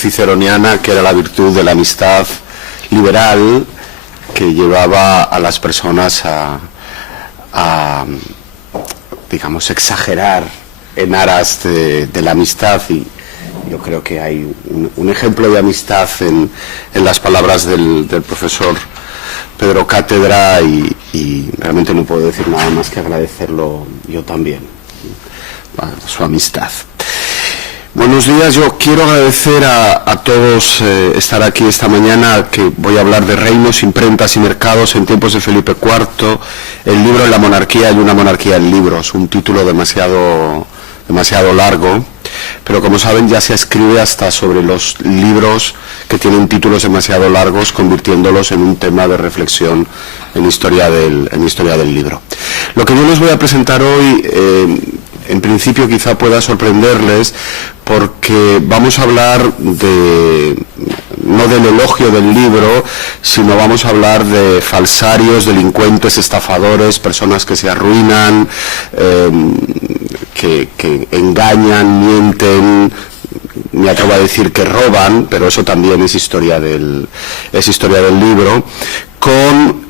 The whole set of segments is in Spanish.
ciceroniana, que era la virtud de la amistad liberal, que llevaba a las personas a digamos, exagerar en aras de la amistad, y yo creo que hay un ejemplo de amistad en las palabras del profesor Pedro Cátedra, y realmente no puedo decir nada más que agradecerlo yo también, su amistad. Buenos días, yo quiero agradecer a todos estar aquí esta mañana, que voy a hablar de reinos, imprentas y mercados en tiempos de Felipe IV, el libro en la monarquía y una monarquía en libros, un título demasiado largo, pero como saben ya se escribe hasta sobre los libros que tienen títulos demasiado largos, convirtiéndolos en un tema de reflexión en historia del libro. Lo que yo les voy a presentar hoy, en principio quizá pueda sorprenderles, porque vamos a hablar no del elogio del libro, sino vamos a hablar de falsarios, delincuentes, estafadores, personas que se arruinan, que engañan, mienten, me atrevo a decir que roban, pero eso también es historia del libro, con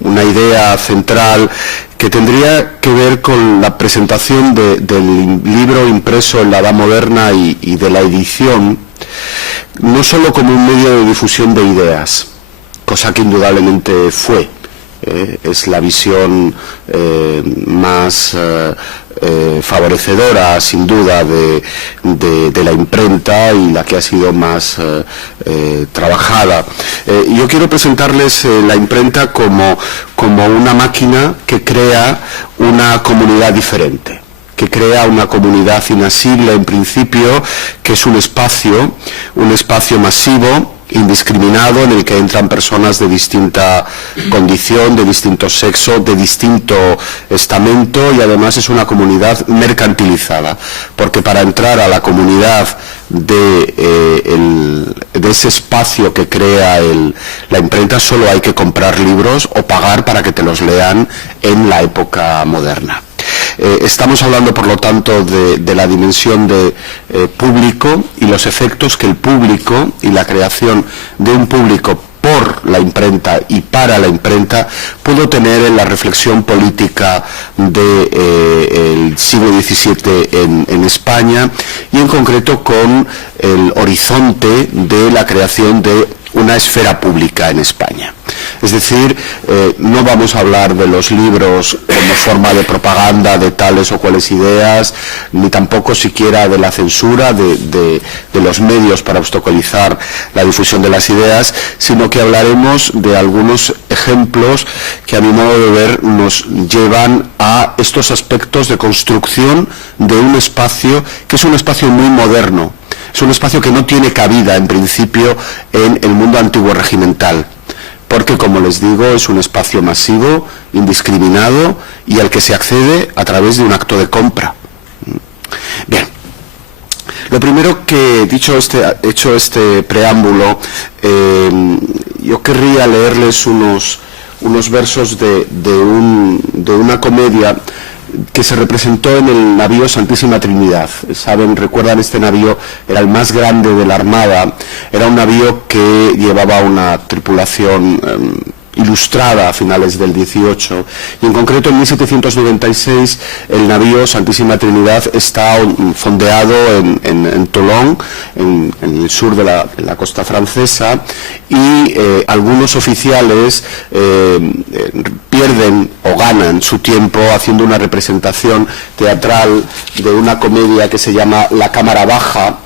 una idea central que tendría que ver con la presentación del libro impreso en la Edad Moderna y de la edición, no solo como un medio de difusión de ideas, cosa que indudablemente fue. Es la visión más favorecedora, sin duda, de la imprenta, y la que ha sido más trabajada. Yo quiero presentarles la imprenta como una máquina que crea una comunidad diferente, que crea una comunidad inasible en principio, que es un espacio masivo, indiscriminado, en el que entran personas de distinta condición, de distinto sexo, de distinto estamento, y además es una comunidad mercantilizada, porque para entrar a la comunidad de ese espacio que crea la imprenta solo hay que comprar libros o pagar para que te los lean en la época moderna. Estamos hablando, por lo tanto, de la dimensión de público y los efectos que el público y la creación de un público por la imprenta y para la imprenta pudo tener en la reflexión política del siglo XVII en España, y en concreto con el horizonte de la creación de una esfera pública en España. Es decir, no vamos a hablar de los libros como forma de propaganda de tales o cuales ideas, ni tampoco siquiera de la censura de los medios para obstaculizar la difusión de las ideas, sino que hablaremos de algunos ejemplos que, a mi modo de ver, nos llevan a estos aspectos de construcción de un espacio que es un espacio muy moderno. Es un espacio que no tiene cabida, en principio, en el mundo antiguo regimental, porque, como les digo, es un espacio masivo, indiscriminado, y al que se accede a través de un acto de compra. Bien, lo primero que, hecho este preámbulo, yo querría leerles unos versos de una comedia que se representó en el navío Santísima Trinidad. Saben, recuerdan, este navío era el más grande de la Armada, era un navío que llevaba una tripulación ilustrada a finales del 18, y en concreto en 1796 el navío Santísima Trinidad está fondeado en Toulon, en el sur de la costa francesa, y algunos oficiales pierden o ganan su tiempo haciendo una representación teatral de una comedia que se llama La Cámara Baja.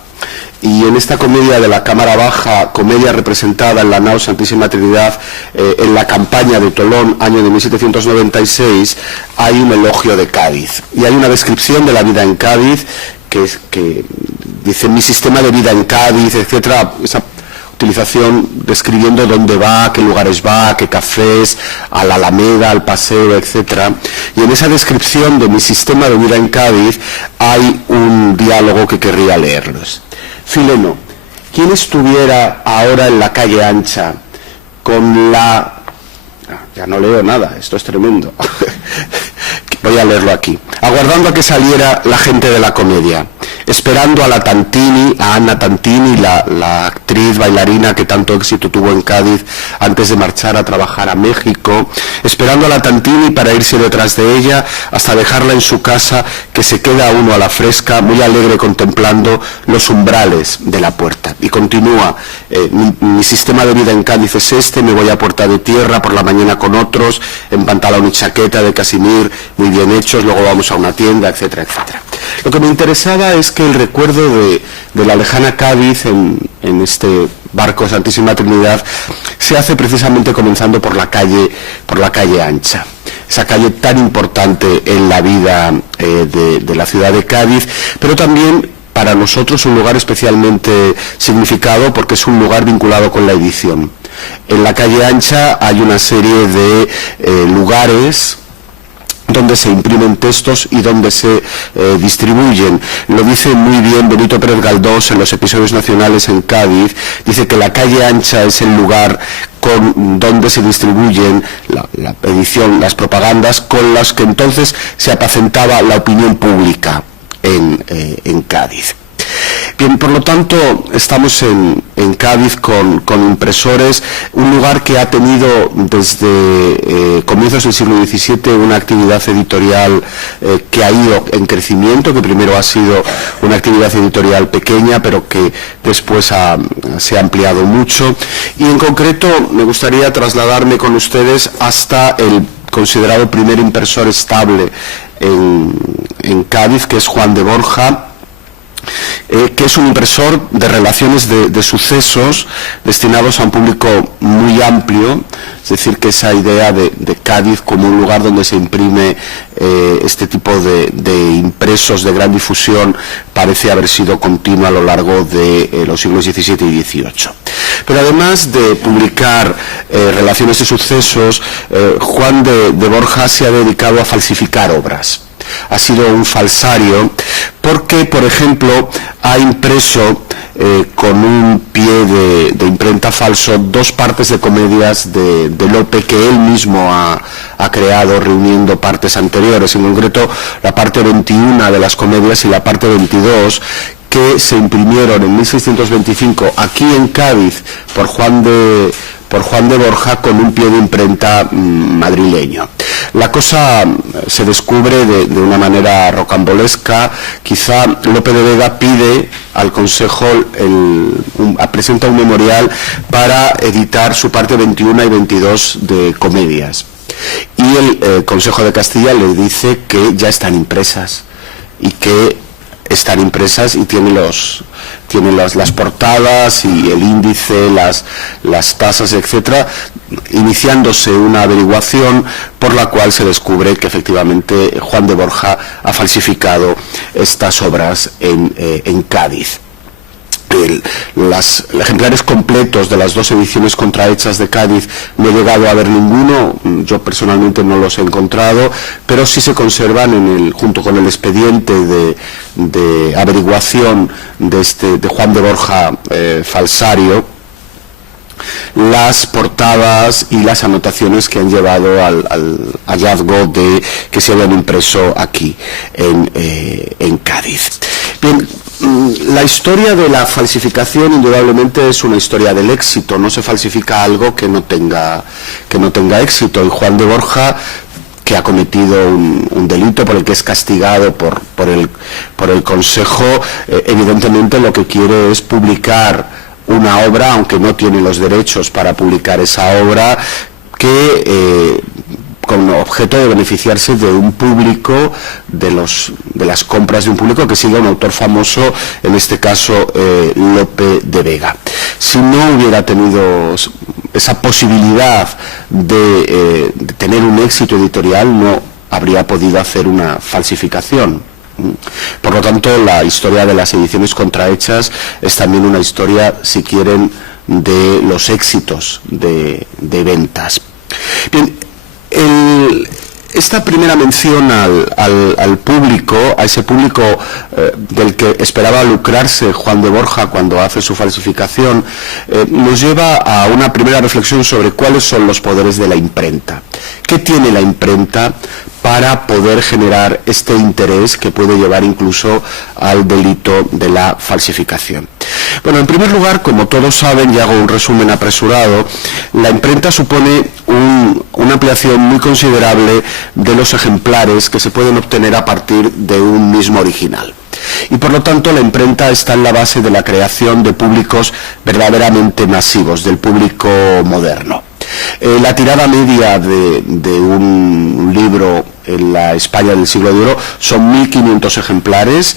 Y en esta comedia de la Cámara Baja, comedia representada en la nao Santísima Trinidad en la campaña de Tolón, año de 1796, hay un elogio de Cádiz. Y hay una descripción de la vida en Cádiz que dice: mi sistema de vida en Cádiz, etcétera. Esa utilización describiendo dónde va, qué lugares va, qué cafés, a la Alameda, al paseo, etcétera. Y en esa descripción de mi sistema de vida en Cádiz hay un diálogo que querría leerlos. Fileno, ¿quién estuviera ahora en la calle ancha con la... ya no leo nada, esto es tremendo. Voy a leerlo aquí. Aguardando a que saliera la gente de la comedia. esperando a la Tantini, a Anna Tantini, la actriz bailarina que tanto éxito tuvo en Cádiz antes de marchar a trabajar a México, esperando a la Tantini para irse detrás de ella hasta dejarla en su casa, que se queda uno a la fresca, muy alegre contemplando los umbrales de la puerta. Y continúa, mi sistema de vida en Cádiz es este, me voy a Puerta de Tierra por la mañana con otros, en pantalón y chaqueta de casimir, muy bien hechos, luego vamos a una tienda, etcétera, etcétera. Lo que me interesaba es que el recuerdo de la lejana Cádiz en este barco Santísima Trinidad se hace precisamente comenzando por la calle Ancha, esa calle tan importante en la vida de la ciudad de Cádiz, pero también para nosotros un lugar especialmente significado porque es un lugar vinculado con la edición. En la calle Ancha hay una serie de lugares donde se imprimen textos y donde se distribuyen. Lo dice muy bien Benito Pérez Galdós en los episodios nacionales en Cádiz. Dice que la calle Ancha es el lugar donde se distribuyen la edición, las propagandas con las que entonces se apacentaba la opinión pública en Cádiz. Bien, por lo tanto, estamos en Cádiz con impresores, un lugar que ha tenido desde comienzos del siglo XVII una actividad editorial que ha ido en crecimiento, que primero ha sido una actividad editorial pequeña, pero que después se ha ampliado mucho. Y en concreto me gustaría trasladarme con ustedes hasta el considerado primer impresor estable en Cádiz, que es Juan de Borja, que es un impresor de relaciones de sucesos destinados a un público muy amplio, es decir, que esa idea de Cádiz como un lugar donde se imprime este tipo de impresos de gran difusión parece haber sido continua a lo largo de los siglos XVII y XVIII. Pero además de publicar relaciones de sucesos, Juan de Borja se ha dedicado a falsificar obras. Ha sido un falsario porque, por ejemplo, ha impreso con un pie de imprenta falso dos partes de comedias de Lope que él mismo ha creado reuniendo partes anteriores, en concreto la parte 21 de las comedias y la parte 22, que se imprimieron en 1625 aquí en Cádiz por Juan de Borja con un pie de imprenta madrileño. La cosa se descubre de una manera rocambolesca. Quizá Lope de Vega pide al Consejo, presenta un memorial para editar su parte 21 y 22 de comedias. Y el Consejo de Castilla le dice que ya están impresas y que están impresas y tiene las portadas y el índice, las tasas, etcétera, iniciándose una averiguación por la cual se descubre que efectivamente Juan de Borja ha falsificado estas obras en Cádiz. Los ejemplares completos de las dos ediciones contrahechas de Cádiz no he llegado a ver ninguno, yo personalmente no los he encontrado, pero sí se conservan junto con el expediente de averiguación de Juan de Borja falsario, las portadas y las anotaciones que han llevado al hallazgo de que se habían impreso aquí en Cádiz. Bien, la historia de la falsificación indudablemente es una historia del éxito. No se falsifica algo que no tenga éxito, y Juan de Borja, que ha cometido un delito por el que es castigado por el Consejo, evidentemente lo que quiere es publicar una obra, aunque no tiene los derechos para publicar esa obra, que con objeto de beneficiarse de un público, de las compras de un público que sigue a un autor famoso, en este caso Lope de Vega. Si no hubiera tenido esa posibilidad de tener un éxito editorial, no habría podido hacer una falsificación. Por lo tanto, la historia de las ediciones contrahechas es también una historia, si quieren, de los éxitos de ventas. Bien, esta primera mención al público, a ese público del que esperaba lucrarse Juan de Borja cuando hace su falsificación, nos lleva a una primera reflexión sobre cuáles son los poderes de la imprenta. ¿Qué tiene la imprenta para poder generar este interés que puede llevar incluso al delito de la falsificación. Bueno, en primer lugar, como todos saben, y hago un resumen apresurado, la imprenta supone una ampliación muy considerable de los ejemplares que se pueden obtener a partir de un mismo original. Y por lo tanto la imprenta está en la base de la creación de públicos verdaderamente masivos, del público moderno. La tirada media de un libro en la España del siglo de oro son 1.500 ejemplares,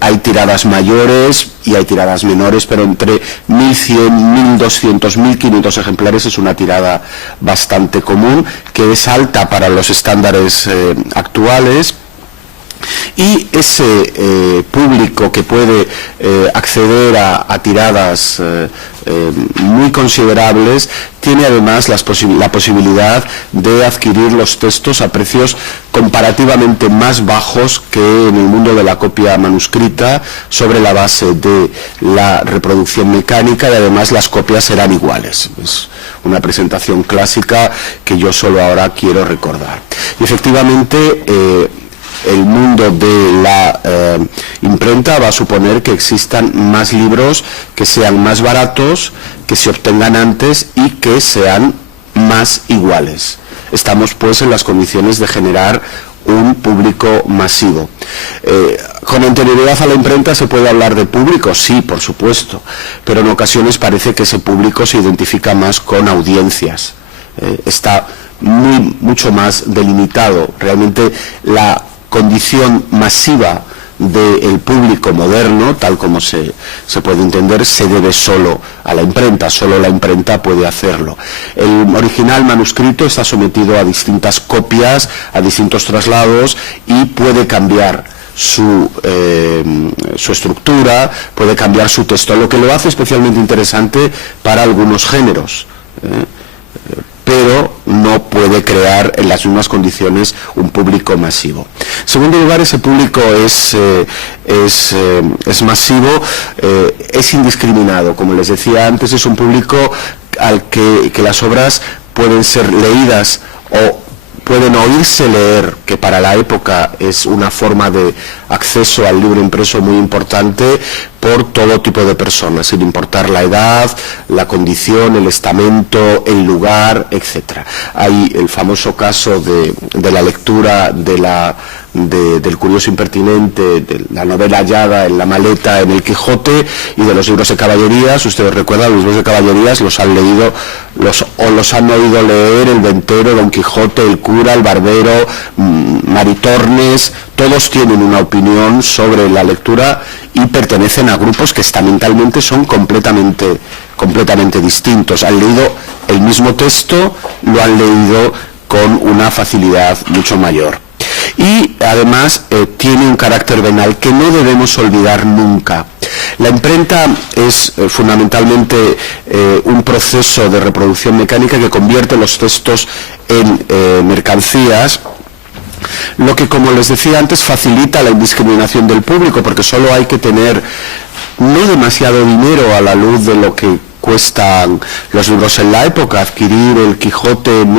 hay tiradas mayores y hay tiradas menores, pero entre 1.100, 1.200, 1.500 ejemplares es una tirada bastante común, que es alta para los estándares actuales. Y ese público que puede acceder a tiradas muy considerables tiene además la posibilidad de adquirir los textos a precios comparativamente más bajos que en el mundo de la copia manuscrita, sobre la base de la reproducción mecánica, y además las copias serán iguales. Es una presentación clásica que yo solo ahora quiero recordar. Y efectivamente el mundo de la imprenta va a suponer que existan más libros que sean más baratos, que se obtengan antes y que sean más iguales. Estamos pues en las condiciones de generar un público masivo. Con anterioridad a la imprenta se puede hablar de público, sí, por supuesto, pero en ocasiones parece que ese público se identifica más con audiencias. Está mucho más delimitado. Realmente la condición masiva del público moderno, tal como se puede entender, se debe solo a la imprenta, solo la imprenta puede hacerlo. El original manuscrito está sometido a distintas copias, a distintos traslados, y puede cambiar su estructura, puede cambiar su texto, lo que lo hace especialmente interesante para algunos géneros, pero no puede crear en las mismas condiciones un público masivo. En segundo lugar, ese público es masivo, es indiscriminado. Como les decía antes, es un público al que las obras pueden ser leídas o pueden oírse leer, que para la época es una forma de acceso al libro impreso muy importante, por todo tipo de personas, sin importar la edad, la condición, el estamento, el lugar, etc. Hay el famoso caso de la lectura del curioso impertinente, de la novela hallada en la maleta en el Quijote, y de los libros de caballerías. Ustedes recuerdan, los libros de caballerías los han leído o los han oído leer el ventero, Don Quijote, el cura, el barbero, Maritornes. Todos tienen una opinión sobre la lectura y pertenecen a grupos que estamentalmente son completamente distintos. Han leído el mismo texto, lo han leído con una facilidad mucho mayor. Y además tiene un carácter venal que no debemos olvidar nunca. La imprenta es fundamentalmente un proceso de reproducción mecánica que convierte los textos en mercancías, lo que, como les decía antes, facilita la indiscriminación del público, porque solo hay que tener no demasiado dinero a la luz de lo que cuestan los libros en la época. Adquirir el Quijote en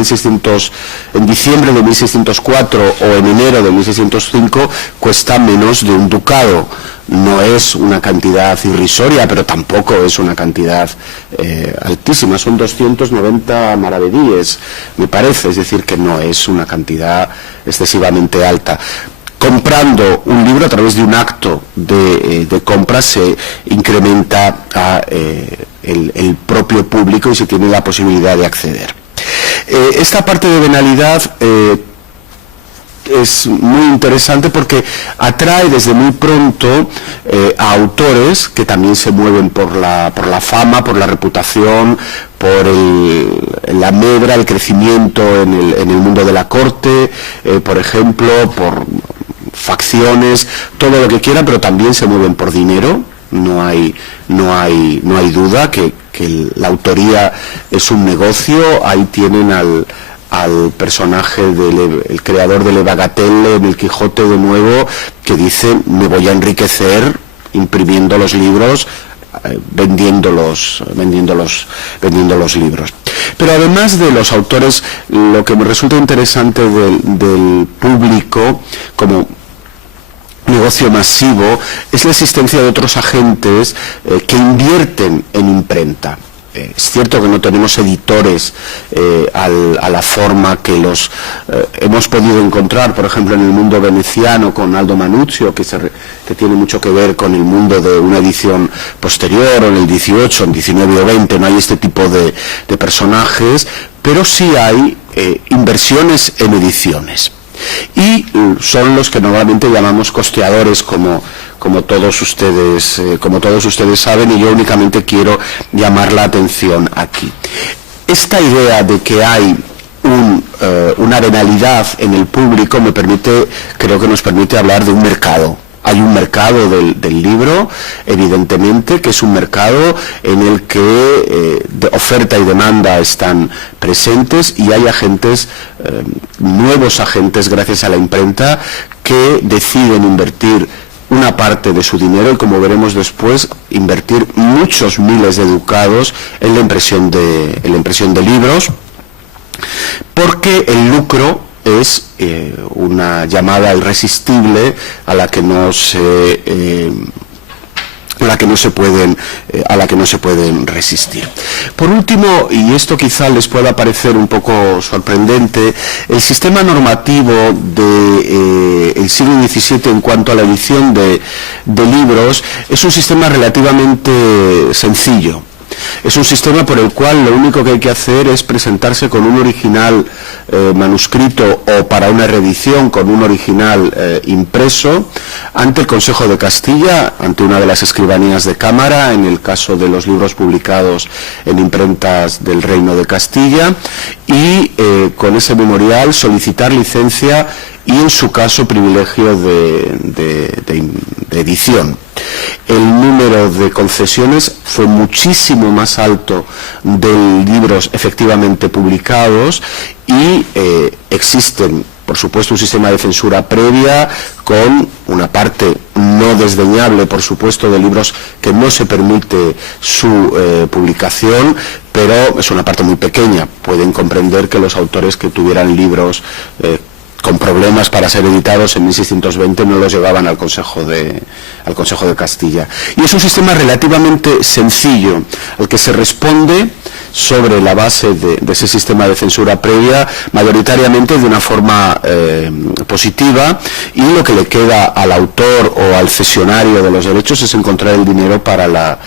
diciembre de 1604 o en enero de 1605 cuesta menos de un ducado. No es una cantidad irrisoria, pero tampoco es una cantidad altísima. Son 290 maravedíes, me parece, es decir, que no es una cantidad excesivamente alta. Comprando un libro a través de un acto de compra se incrementa el propio público y se tiene la posibilidad de acceder. Esta parte de venalidad es muy interesante porque atrae desde muy pronto a autores que también se mueven por la fama, por la reputación, por la medra, el crecimiento en el mundo de la corte, por ejemplo, por facciones, todo lo que quieran, pero también se mueven por dinero. No hay duda que la autoría es un negocio. Ahí tienen al personaje el creador de Le Bagatelle en el Quijote de nuevo, que dice: me voy a enriquecer imprimiendo los libros, vendiendo los libros. Pero además de los autores, lo que me resulta interesante del público como negocio masivo es la existencia de otros agentes que invierten en imprenta. Es cierto que no tenemos editores a la forma que los hemos podido encontrar, por ejemplo, en el mundo veneciano con Aldo Manuzio, que tiene mucho que ver con el mundo de una edición posterior, o en el 18, en 19 o 20, no hay este tipo de personajes, pero sí hay inversiones en ediciones. Y son los que normalmente llamamos costeadores, como todos ustedes saben, y yo únicamente quiero llamar la atención aquí. Esta idea de que hay una venalidad en el público creo que nos permite hablar de un mercado. Hay un mercado del libro, evidentemente, que es un mercado en el que de oferta y demanda están presentes, y hay agentes, nuevos agentes, gracias a la imprenta, que deciden invertir una parte de su dinero y, como veremos después, invertir muchos miles de ducados en la impresión de libros, porque el lucro es una llamada irresistible a la que no se pueden resistir. Por último, y esto quizá les pueda parecer un poco sorprendente, el sistema normativo del siglo XVII en cuanto a la edición de libros es un sistema relativamente sencillo. Es un sistema por el cual lo único que hay que hacer es presentarse con un original manuscrito, o para una reedición con un original impreso, ante el Consejo de Castilla, ante una de las escribanías de Cámara, en el caso de los libros publicados en imprentas del Reino de Castilla, y con ese memorial solicitar licencia y, en su caso, privilegio de edición. El número de concesiones fue muchísimo más alto de libros efectivamente publicados, y existen, por supuesto, un sistema de censura previa, con una parte no desdeñable, por supuesto, de libros que no se permite su publicación, pero es una parte muy pequeña. Pueden comprender que los autores que tuvieran libros con problemas para ser editados en 1620 no los llevaban al Consejo de Castilla. Y es un sistema relativamente sencillo, al que se responde sobre la base de ese sistema de censura previa, mayoritariamente de una forma positiva, y lo que le queda al autor o al cesionario de los derechos es encontrar el dinero para la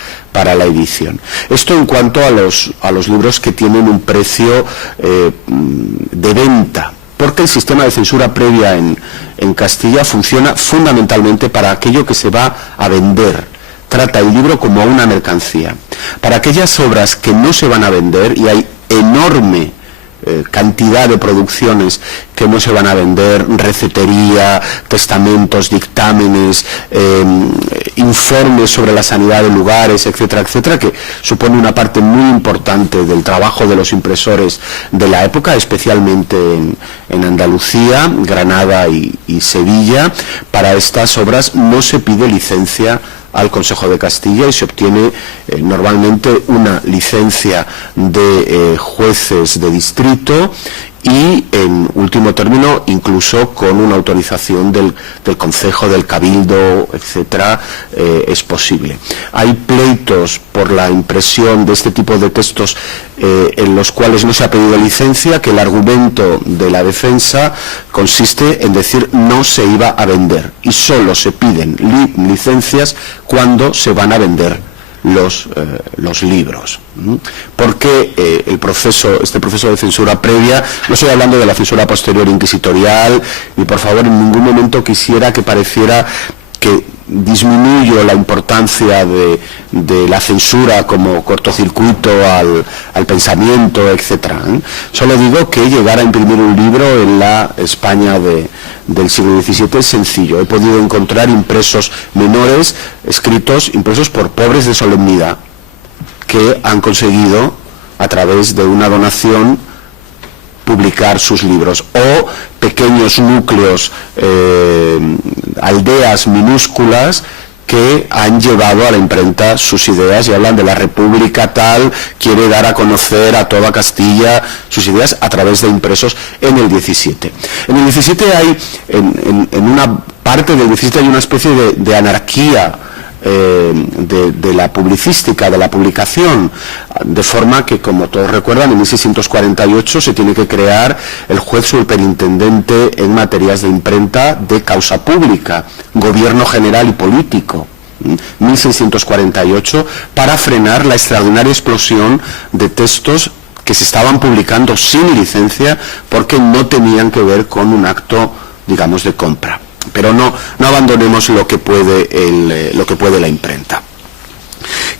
edición. Esto en cuanto a los libros que tienen un precio de venta, porque el sistema de censura previa en Castilla funciona fundamentalmente para aquello que se va a vender. Trata el libro como una mercancía. Para aquellas obras que no se van a vender, y hay enorme cantidad de producciones que no se van a vender, recetería, testamentos, dictámenes, informes sobre la sanidad de lugares, etcétera, etcétera, que supone una parte muy importante del trabajo de los impresores de la época, especialmente en Andalucía, Granada y Sevilla. Para estas obras no se pide licencia al Consejo de Castilla, y se obtiene normalmente una licencia de jueces de distrito, y, en último término, incluso con una autorización del Concejo, del Cabildo, etcétera, es posible. Hay pleitos por la impresión de este tipo de textos en los cuales no se ha pedido licencia, que el argumento de la defensa consiste en decir no se iba a vender, y solo se piden licencias cuando se van a vender los libros. Porque este proceso de censura previa, no estoy hablando de la censura posterior inquisitorial, y por favor en ningún momento quisiera que pareciera que disminuyo la importancia de la censura como cortocircuito al pensamiento, etcétera. Solo digo que llegar a imprimir un libro en la España del siglo XVII es sencillo. He podido encontrar impresos menores, impresos por pobres de solemnidad, que han conseguido, a través de una donación, publicar sus libros, o pequeños núcleos, aldeas minúsculas, que han llevado a la imprenta sus ideas y hablan de la República tal, quiere dar a conocer a toda Castilla sus ideas a través de impresos en el 17. En el 17 hay, en una parte del 17 hay una especie de anarquía de la publicística, de la publicación, de forma que, como todos recuerdan, en 1648 se tiene que crear el juez superintendente en materias de imprenta de causa pública, gobierno general y político, 1648, para frenar la extraordinaria explosión de textos que se estaban publicando sin licencia porque no tenían que ver con un acto, digamos, de compra. Pero no abandonemos lo que puede la imprenta.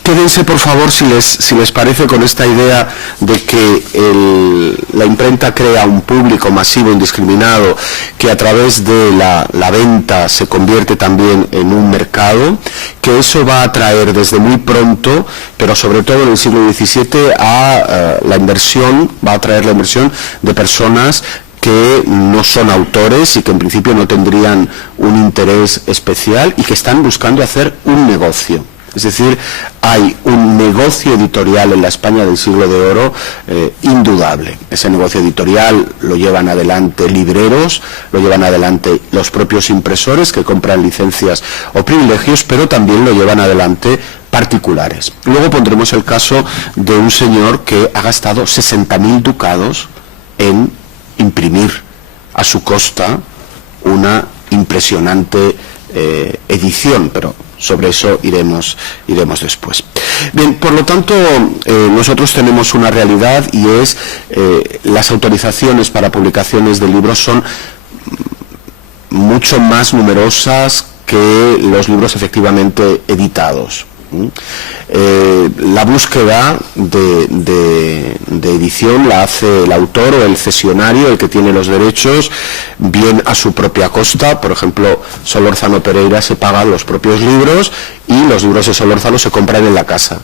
Quédense, por favor, si les parece, con esta idea de que la imprenta crea un público masivo, indiscriminado, que a través de la venta se convierte también en un mercado, que eso va a atraer desde muy pronto, pero sobre todo en el siglo XVII, va a atraer la inversión de personas que no son autores y que en principio no tendrían un interés especial y que están buscando hacer un negocio. Es decir, hay un negocio editorial en la España del siglo de oro indudable. Ese negocio editorial lo llevan adelante libreros, lo llevan adelante los propios impresores que compran licencias o privilegios, pero también lo llevan adelante particulares. Luego pondremos el caso de un señor que ha gastado 60.000 ducados en imprimir a su costa una impresionante edición, pero sobre eso iremos después. Bien, por lo tanto, nosotros tenemos una realidad y es las autorizaciones para publicaciones de libros son mucho más numerosas que los libros efectivamente editados. La búsqueda de edición la hace el autor o el cesionario, el que tiene los derechos, bien a su propia costa. Por ejemplo, Solórzano Pereira se paga los propios libros y los libros de Solórzano se compran en la casa,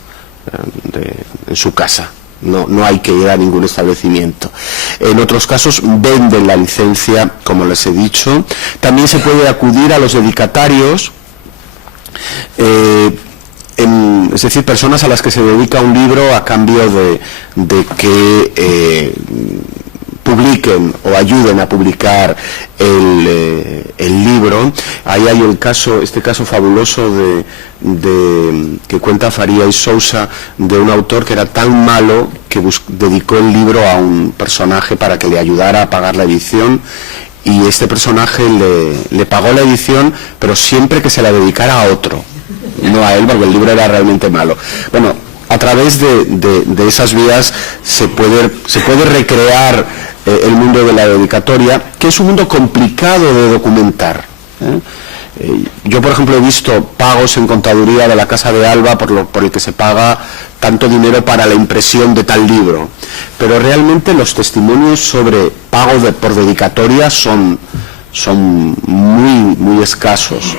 en su casa. No hay que ir a ningún establecimiento. En otros casos venden la licencia, como les he dicho. También se puede acudir a los dedicatarios, es decir, personas a las que se dedica un libro a cambio de que publiquen o ayuden a publicar el libro. Ahí hay este caso fabuloso que cuenta Faría y Sousa, de un autor que era tan malo que dedicó el libro a un personaje para que le ayudara a pagar la edición, y este personaje le pagó la edición, pero siempre que se la dedicara a otro, no a él, porque el libro era realmente malo. Bueno, a través de esas vías se puede recrear el mundo de la dedicatoria, que es un mundo complicado de documentar. Yo, por ejemplo, he visto pagos en contaduría de la Casa de Alba por el que se paga tanto dinero para la impresión de tal libro, pero realmente los testimonios sobre pago por dedicatoria son muy, muy escasos.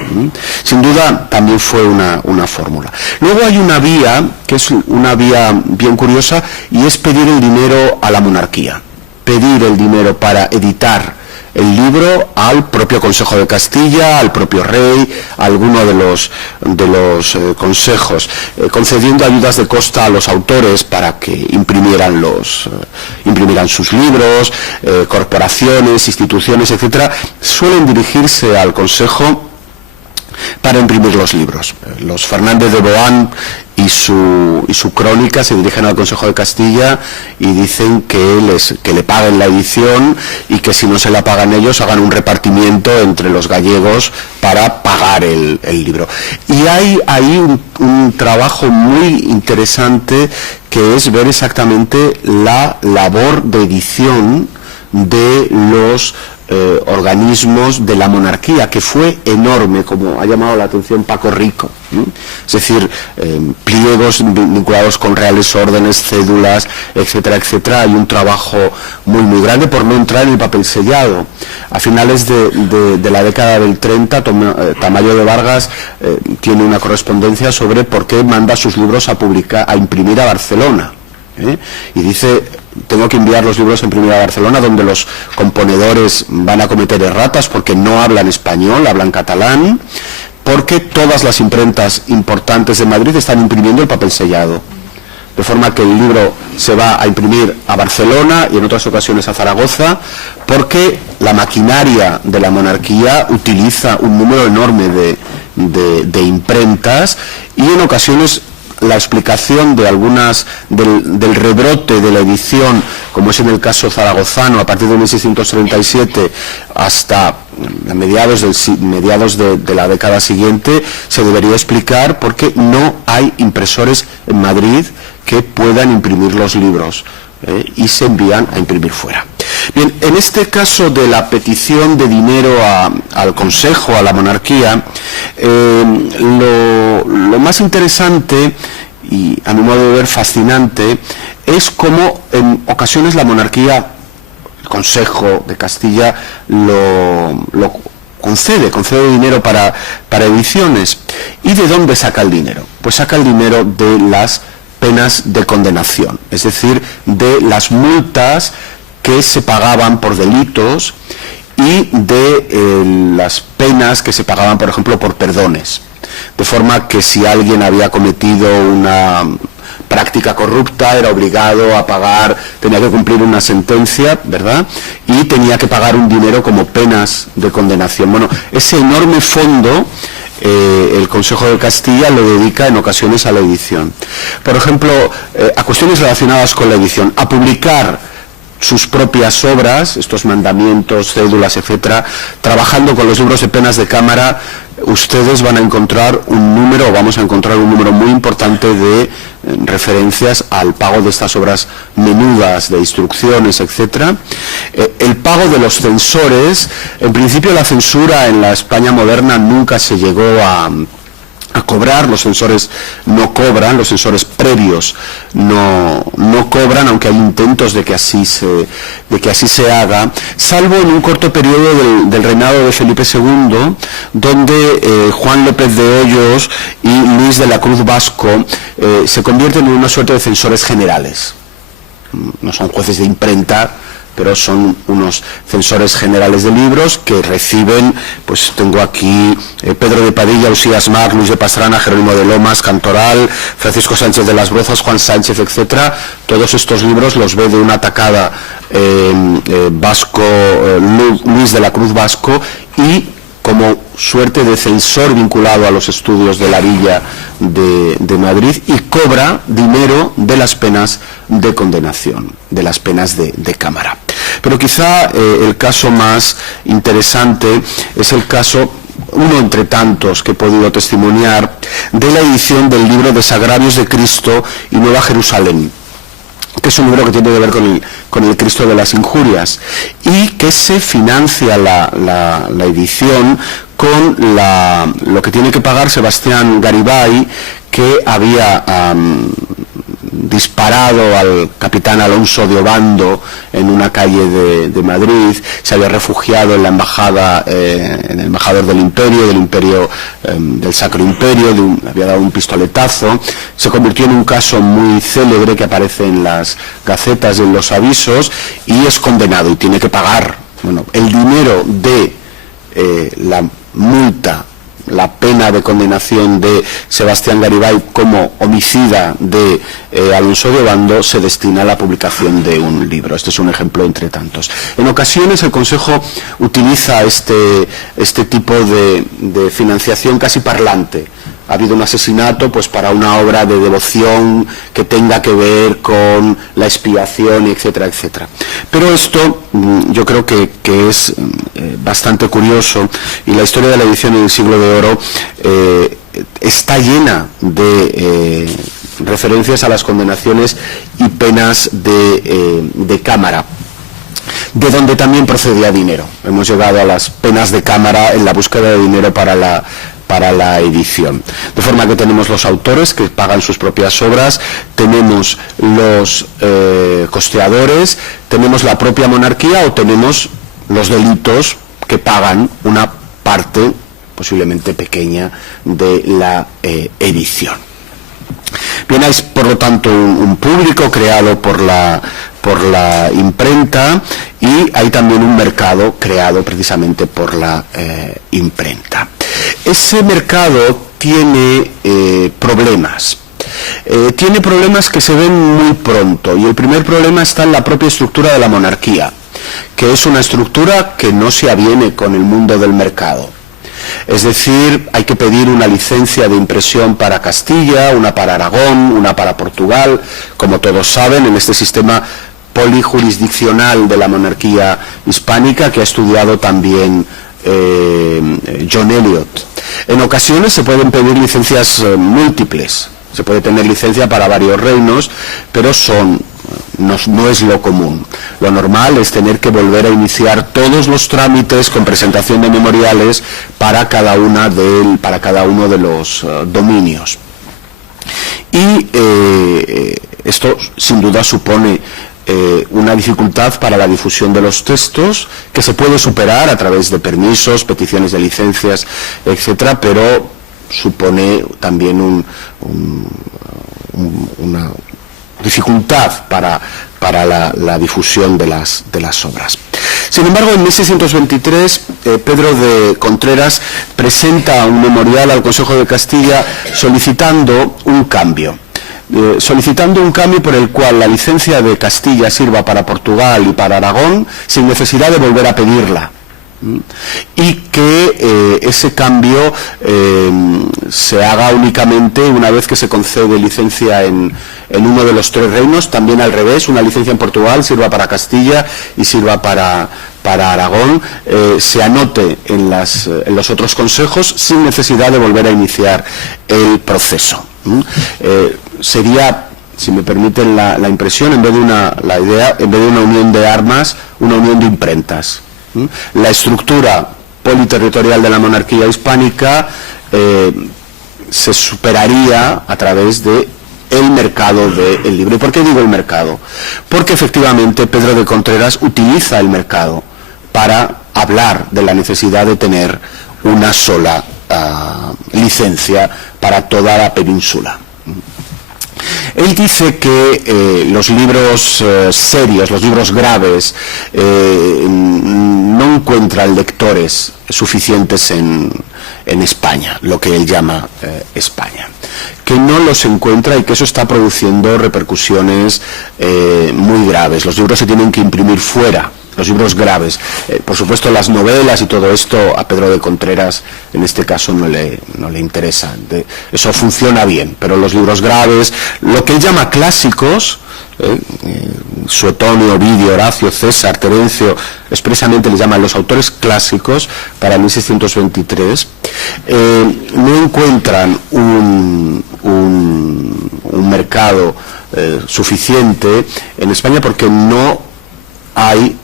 Sin duda también fue una fórmula. Luego hay una vía, que es una vía bien curiosa, y es pedir el dinero a la monarquía. Pedir el dinero para editar el libro al propio Consejo de Castilla, al propio rey, a alguno de los consejos, concediendo ayudas de costa a los autores para que imprimieran sus libros, corporaciones, instituciones, etcétera, suelen dirigirse al Consejo para imprimir los libros. Los Fernández de Boán y su crónica se dirigen al Consejo de Castilla y dicen que le paguen la edición, y que si no se la pagan ellos hagan un repartimiento entre los gallegos para pagar el libro. Y hay ahí un trabajo muy interesante, que es ver exactamente la labor de edición de los organismos de la monarquía, que fue enorme, como ha llamado la atención Paco Rico, ¿no? Es decir, pliegos vinculados con reales órdenes, cédulas, etcétera, etcétera. Hay un trabajo muy, muy grande, por no entrar en el papel sellado. A finales de la década del 30, Tamayo de Vargas tiene una correspondencia sobre por qué manda sus libros a imprimir a Barcelona. Y dice: tengo que enviar los libros a imprimir a Barcelona, donde los componedores van a cometer erratas porque no hablan español, hablan catalán, porque todas las imprentas importantes de Madrid están imprimiendo el papel sellado. De forma que el libro se va a imprimir a Barcelona y en otras ocasiones a Zaragoza, porque la maquinaria de la monarquía utiliza un número enorme de imprentas, y en ocasiones la explicación de algunas del rebrote de la edición, como es en el caso zaragozano, a partir de 1637 hasta mediados de la década siguiente, se debería explicar porque no hay impresores en Madrid que puedan imprimir los libros y se envían a imprimir fuera. Bien, en este caso de la petición de dinero al Consejo, a la monarquía, lo más interesante y a mi modo de ver fascinante es cómo en ocasiones la monarquía, el Consejo de Castilla, lo concede dinero para ediciones. ¿Y de dónde saca el dinero? Pues saca el dinero de las penas de condenación, es decir, de las multas que se pagaban por delitos y de las penas que se pagaban, por ejemplo, por perdones. De forma que si alguien había cometido una práctica corrupta, era obligado a pagar, tenía que cumplir una sentencia, ¿verdad? Y tenía que pagar un dinero como penas de condenación. Bueno, ese enorme fondo el Consejo de Castilla lo dedica en ocasiones a la edición. Por ejemplo, a cuestiones relacionadas con la edición, a publicar sus propias obras, estos mandamientos, cédulas, etcétera, trabajando con los libros de penas de cámara. Ustedes van a encontrar vamos a encontrar un número muy importante de referencias al pago de estas obras menudas, de instrucciones, etcétera. El pago de los censores, en principio la censura en la España moderna nunca se llegó a cobrar, los censores no cobran, los censores previos no cobran, aunque hay intentos de que así se haga, salvo en un corto periodo del reinado de Felipe II, donde Juan López de Hoyos y Luis de la Cruz Vasco se convierten en una suerte de censores generales. No son jueces de imprenta, pero son unos censores generales de libros que reciben, pues tengo aquí Pedro de Padilla, Usías Marc, Luis de Pastrana, Jerónimo de Lomas, Cantoral, Francisco Sánchez de las Brozas, Juan Sánchez, etcétera. Todos estos libros los ve de una tacada Vasco, Luis de la Cruz Vasco, y como suerte de censor vinculado a los estudios de la Villa de Madrid, y cobra dinero de las penas de condenación, de las penas de cámara. Pero quizá el caso más interesante es el caso, uno entre tantos que he podido testimoniar, de la edición del libro Desagravios de Cristo y Nueva Jerusalén, que es un libro que tiene que ver con el Cristo de las Injurias, y que se financia la edición con lo que tiene que pagar Sebastián Garibay, que había disparado al capitán Alonso de Obando en una calle de Madrid, se había refugiado en la embajada, en el embajador del imperio del Sacro Imperio, había dado un pistoletazo, se convirtió en un caso muy célebre que aparece en las gacetas y en los avisos, y es condenado y tiene que pagar, el dinero de la multa, la pena de condenación de Sebastián Garibay como homicida de Alonso de Obando, se destina a la publicación de un libro. Este es un ejemplo entre tantos. En ocasiones el Consejo utiliza este tipo de financiación casi parlante. Ha habido un asesinato, pues para una obra de devoción que tenga que ver con la expiación, etcétera, etcétera. Pero esto yo creo que es bastante curioso, y la historia de la edición en el Siglo de Oro está llena de referencias a las condenaciones y penas de cámara, de donde también procedía dinero. Hemos llegado a las penas de cámara en la búsqueda de dinero para la edición. De forma que tenemos los autores que pagan sus propias obras, tenemos los costeadores, tenemos la propia monarquía, o tenemos los delitos que pagan una parte, posiblemente pequeña, de la edición. Bien, hay por lo tanto un público creado por la imprenta, y hay también un mercado creado precisamente por la imprenta. ese mercado tiene problemas. Tiene problemas que se ven muy pronto, y el primer problema está en la propia estructura de la monarquía, que es una estructura que no se aviene con el mundo del mercado. Es decir, hay que pedir una licencia de impresión para Castilla, una para Aragón, una para Portugal. Como todos saben, en este sistema polijurisdiccional de la monarquía hispánica que ha estudiado también John Eliot. En ocasiones se pueden pedir licencias múltiples. Se puede tener licencia para varios reinos, pero no es lo común. Lo normal es tener que volver a iniciar todos los trámites con presentación de memoriales para cada uno de los dominios. Y esto sin duda supone una dificultad para la difusión de los textos, que se puede superar a través de permisos, peticiones de licencias, etcétera, pero supone también una dificultad para la difusión de las obras. Sin embargo, en 1623, Pedro de Contreras presenta un memorial al Consejo de Castilla solicitando un cambio. Por el cual la licencia de Castilla sirva para Portugal y para Aragón sin necesidad de volver a pedirla, y que ese cambio se haga únicamente una vez que se concede licencia en uno de los tres reinos. También al revés, una licencia en Portugal sirva para Castilla y sirva para Aragón, se anote en los otros consejos sin necesidad de volver a iniciar el proceso. Sería, si me permiten la impresión, en vez de una unión de armas, una unión de imprentas. La estructura politerritorial de la monarquía hispánica se superaría a través de el mercado del libro. ¿Y por qué digo el mercado? Porque efectivamente Pedro de Contreras utiliza el mercado para hablar de la necesidad de tener una sola licencia para toda la península. Él dice que los libros serios, los libros graves, no encuentran lectores suficientes en España, lo que él llama España, que no los encuentra y que eso está produciendo repercusiones muy graves. Los libros se tienen que imprimir fuera, los libros graves. Por supuesto, las novelas y todo esto a Pedro de Contreras en este caso no le interesa. Eso funciona bien, pero los libros graves, lo que él llama clásicos, Suetonio, Ovidio, Horacio, César, Terencio, expresamente les llaman los autores clásicos para 1623, no encuentran un mercado suficiente en España, porque no hay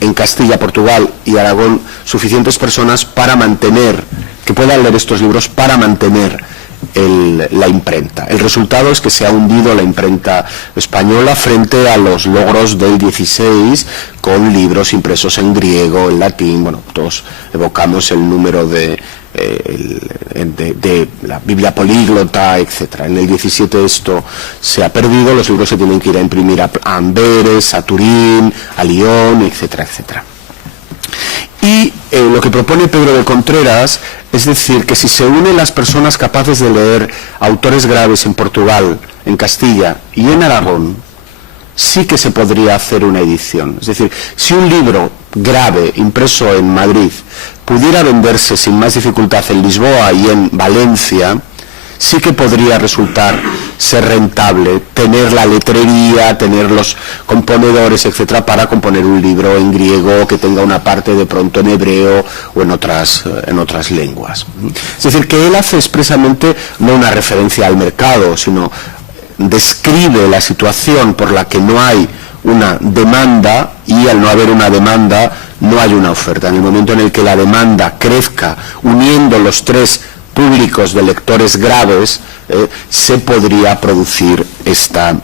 en Castilla, Portugal y Aragón suficientes personas para mantener, que puedan leer estos libros para mantener la imprenta. El resultado es que se ha hundido la imprenta española frente a los logros del 16 con libros impresos en griego, en latín. Bueno, todos evocamos el número de la Biblia políglota, etcétera. En el 17 esto se ha perdido, los libros se tienen que ir a imprimir a Amberes, a Turín, a Lyon, etcétera, etcétera. Y lo que propone Pedro de Contreras es decir que si se unen las personas capaces de leer autores graves en Portugal, en Castilla y en Aragón, sí que se podría hacer una edición. Es decir, si un libro grave impreso en Madrid pudiera venderse sin más dificultad en Lisboa y en Valencia, sí que podría resultar ser rentable tener la letrería, tener los componedores, etcétera, para componer un libro en griego que tenga una parte de pronto en hebreo o en otras lenguas. Es decir, que él hace expresamente no una referencia al mercado, sino describe la situación por la que no hay una demanda, y al no haber una demanda no hay una oferta. En el momento en el que la demanda crezca uniendo los tres públicos de lectores graves, se podría producir estas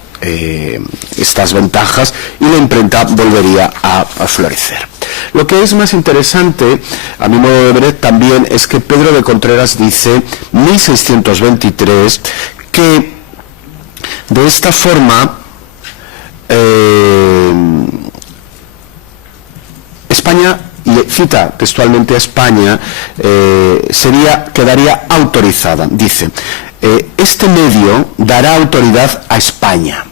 ventajas y la imprenta volvería a florecer. Lo que es más interesante, a mi modo de ver, también es que Pedro de Contreras dice, 1623, que de esta forma España cita textualmente a España, quedaría autorizada. Dice, este medio dará autoridad a España.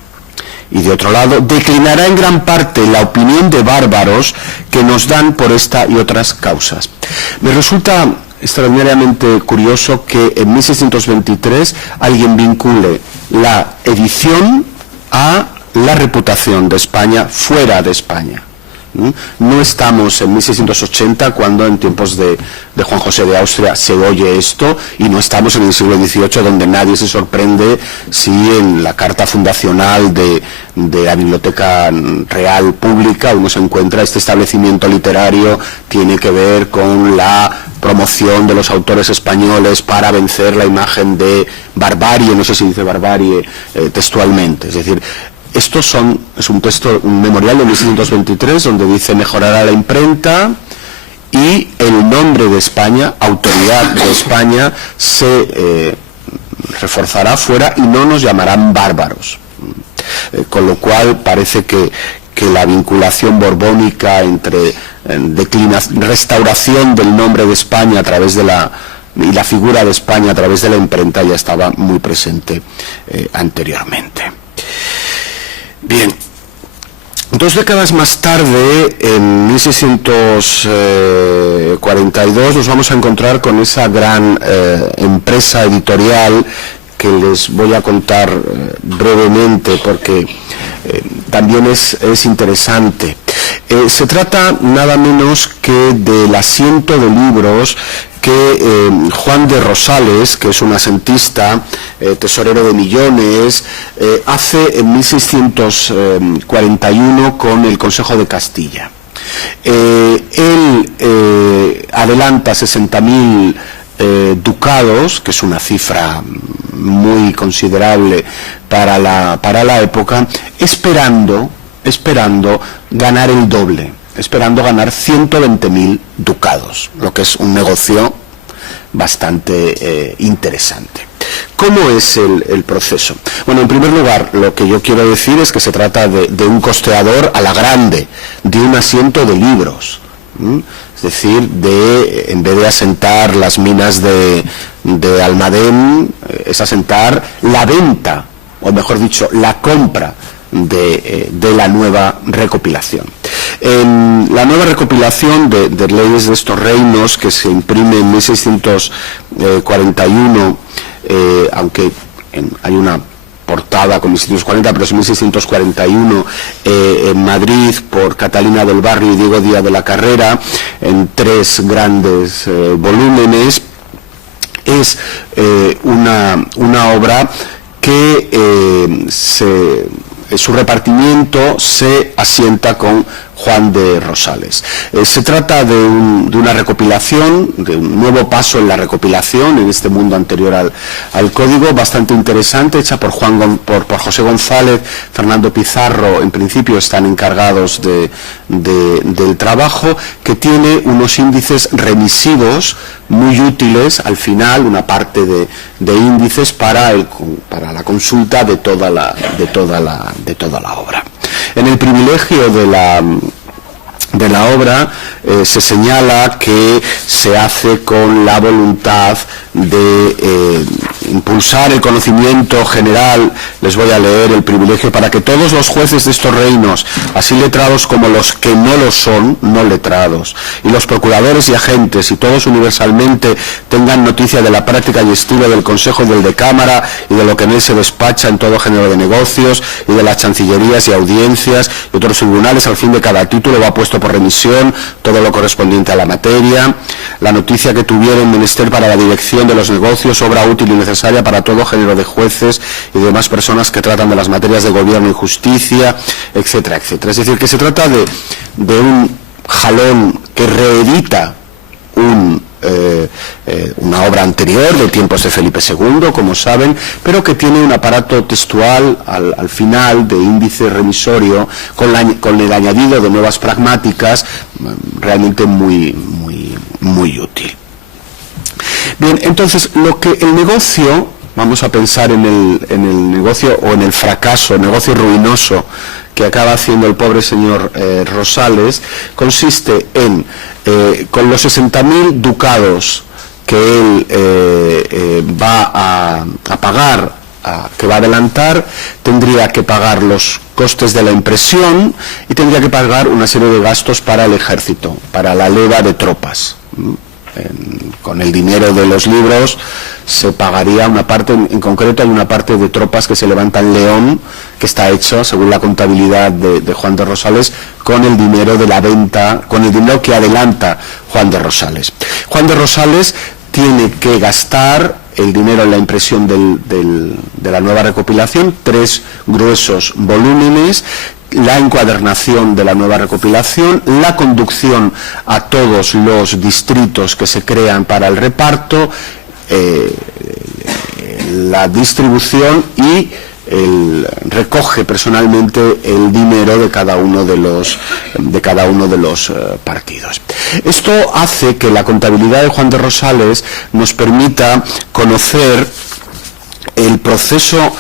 Y de otro lado, declinará en gran parte la opinión de bárbaros que nos dan por esta y otras causas. Me resulta extraordinariamente curioso que en 1623 alguien vincule la edición a la reputación de España fuera de España. No estamos en 1680 cuando en tiempos de Juan José de Austria se oye esto, y no estamos en el siglo XVIII donde nadie se sorprende si en la carta fundacional de la Biblioteca Real Pública uno se encuentra este establecimiento literario tiene que ver con la promoción de los autores españoles para vencer la imagen de barbarie, no sé si dice barbarie textualmente, es decir, es un texto, un memorial de 1623 donde dice mejorará la imprenta y el nombre de España, autoridad de España, se reforzará fuera y no nos llamarán bárbaros. Con lo cual parece que la vinculación borbónica entre restauración del nombre de España a través de y la figura de España a través de la imprenta ya estaba muy presente anteriormente. Bien, 2 décadas más tarde, en 1642, nos vamos a encontrar con esa gran empresa editorial que les voy a contar brevemente porque también es interesante. Se trata nada menos que del asiento de libros que Juan de Rosales, que es un asentista, tesorero de millones, hace en 1641 con el Consejo de Castilla. Él adelanta 60.000 ducados, que es una cifra muy considerable para la época, esperando ganar el doble, esperando ganar 120.000 ducados, lo que es un negocio bastante interesante. ¿Cómo es el proceso? Bueno, en primer lugar, lo que yo quiero decir es que se trata de un costeador a la grande, de un asiento de libros. Es decir, en vez de asentar las minas de Almadén, es asentar la venta, o mejor dicho, la compra de la nueva recopilación. En la nueva recopilación de leyes de estos reinos, que se imprime en 1641, aunque hay una portada con 1640, pero es 1641 en Madrid por Catalina del Barrio y Diego Díaz de la Carrera, en 3 grandes volúmenes, es una obra que su repartimiento se asienta con Juan de Rosales. Se trata de una recopilación, de un nuevo paso en la recopilación en este mundo anterior al código, bastante interesante, hecha por José González, Fernando Pizarro. En principio están encargados del trabajo, que tiene unos índices remisivos muy útiles al final, una parte de índices para la consulta de toda la obra. En el privilegio de la obra se señala que se hace con la voluntad de impulsar el conocimiento general. Les voy a leer el privilegio: para que todos los jueces de estos reinos, así letrados como los que no lo son, no letrados, y los procuradores y agentes, y todos universalmente, tengan noticia de la práctica y estilo del Consejo y del de Cámara, y de lo que en él se despacha en todo género de negocios, y de las chancillerías y audiencias y otros tribunales. Al fin de cada título va puesto por remisión todo lo correspondiente a la materia, la noticia que tuvieren menester para la dirección de los negocios, obra útil y necesaria para todo género de jueces y demás personas que tratan de las materias de gobierno y justicia, etcétera, etcétera. Es decir, que se trata de un jalón que reedita una obra anterior de tiempos de Felipe II, como saben, pero que tiene un aparato textual al final de índice remisorio con el añadido de nuevas pragmáticas, realmente muy útil. Bien, entonces, el negocio, vamos a pensar en el negocio o en el fracaso, negocio ruinoso que acaba haciendo el pobre señor Rosales consiste en, con los 60.000 ducados que él va a pagar, que va a adelantar, tendría que pagar los costes de la impresión y tendría que pagar una serie de gastos para el ejército, para la leva de tropas. Con el dinero de los libros se pagaría una parte, en concreto hay una parte de tropas que se levanta en León, que está hecho, según la contabilidad de Juan de Rosales, con el dinero de la venta, con el dinero que adelanta Juan de Rosales. Juan de Rosales tiene que gastar el dinero en la impresión de la nueva recopilación, 3 gruesos volúmenes, la encuadernación de la nueva recopilación, la conducción a todos los distritos que se crean para el reparto, la distribución y recoge personalmente el dinero de cada uno de los partidos. Esto hace que la contabilidad de Juan de Rosales nos permita conocer el proceso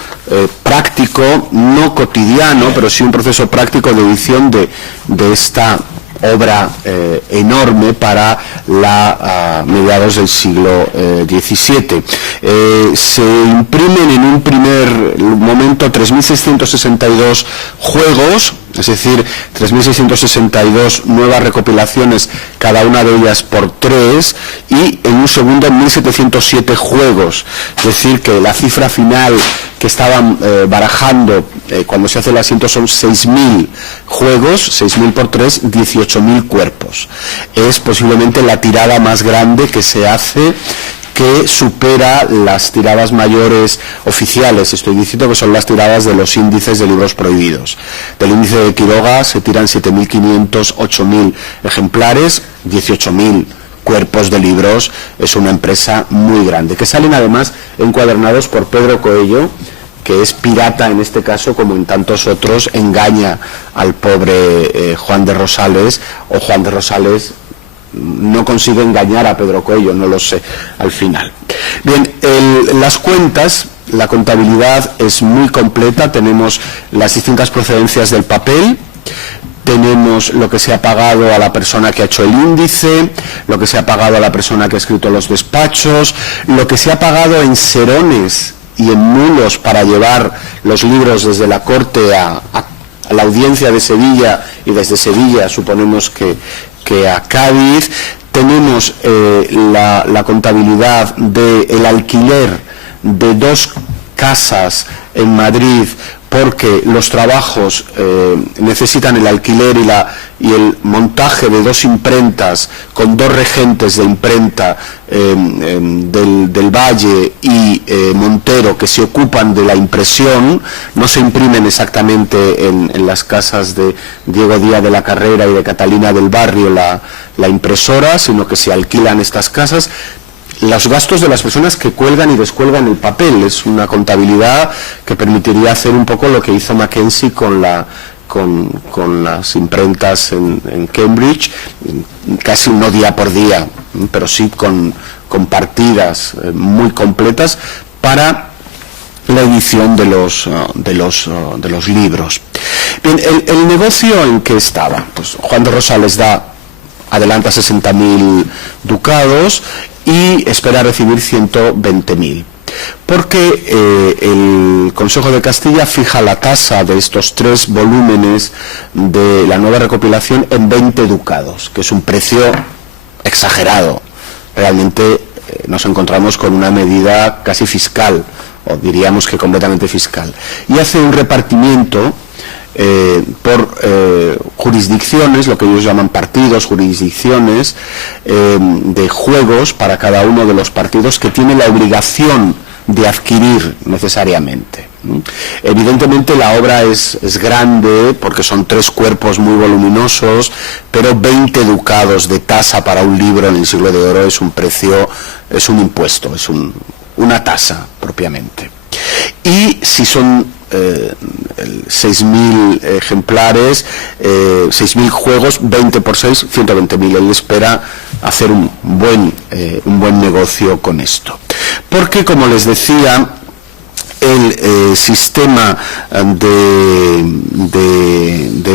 práctico, no cotidiano, pero sí un proceso práctico de edición de esta obra enorme para mediados del siglo XVII. Se imprimen en un primer momento 3.662 juegos, es decir, 3.662 nuevas recopilaciones, cada una de ellas por 3, y en un segundo 1.707 juegos, es decir, que la cifra final que estaban barajando cuando se hace el asiento son 6.000 juegos, 6.000 por 3, 18.000 cuerpos. Es posiblemente la tirada más grande que se hace, que supera las tiradas mayores oficiales. Estoy diciendo que son las tiradas de los índices de libros prohibidos. Del índice de Quiroga se tiran 7.500, 8.000 ejemplares, 18.000 cuerpos de libros. Es una empresa muy grande, que salen además encuadernados por Pedro Coello, que es pirata en este caso, como en tantos otros, engaña al pobre Juan de Rosales, o Juan de Rosales no consigue engañar a Pedro Coello, no lo sé al final. Bien, las cuentas, la contabilidad es muy completa. Tenemos las distintas procedencias del papel, tenemos lo que se ha pagado a la persona que ha hecho el índice, lo que se ha pagado a la persona que ha escrito los despachos, lo que se ha pagado en serones y en mulos para llevar los libros desde la corte a la audiencia de Sevilla, y desde Sevilla suponemos que a Cádiz. Tenemos la contabilidad del alquiler de 2 casas en Madrid, porque los trabajos necesitan el alquiler y el montaje de 2 imprentas con 2 regentes de imprenta del Valle y Montero, que se ocupan de la impresión. No se imprimen exactamente en las casas de Diego Díaz de la Carrera y de Catalina del Barrio la impresora, sino que se alquilan estas casas. Los gastos de las personas que cuelgan y descuelgan el papel, es una contabilidad que permitiría hacer un poco lo que hizo Mackenzie con las imprentas en Cambridge, casi no día por día, pero sí con partidas muy completas para la edición de los libros. Bien, el negocio en que estaba, pues Juan de Rosales adelanta 60.000 ducados y espera recibir 120.000, porque el Consejo de Castilla fija la tasa de estos 3 volúmenes de la nueva recopilación en 20 ducados, que es un precio exagerado. Realmente nos encontramos con una medida casi fiscal, o diríamos que completamente fiscal, y hace un repartimiento por jurisdicciones, lo que ellos llaman partidos, jurisdicciones de juegos para cada uno de los partidos, que tiene la obligación de adquirir necesariamente. Evidentemente la obra es grande, porque son 3 cuerpos muy voluminosos, pero 20 ducados de tasa para un libro en el siglo de oro es un precio, es un impuesto, es una tasa propiamente. Y si son 6.000 ejemplares, 6.000 juegos, 20 por 6, 120.000. Él espera hacer un buen negocio con esto. Porque, como les decía, el sistema de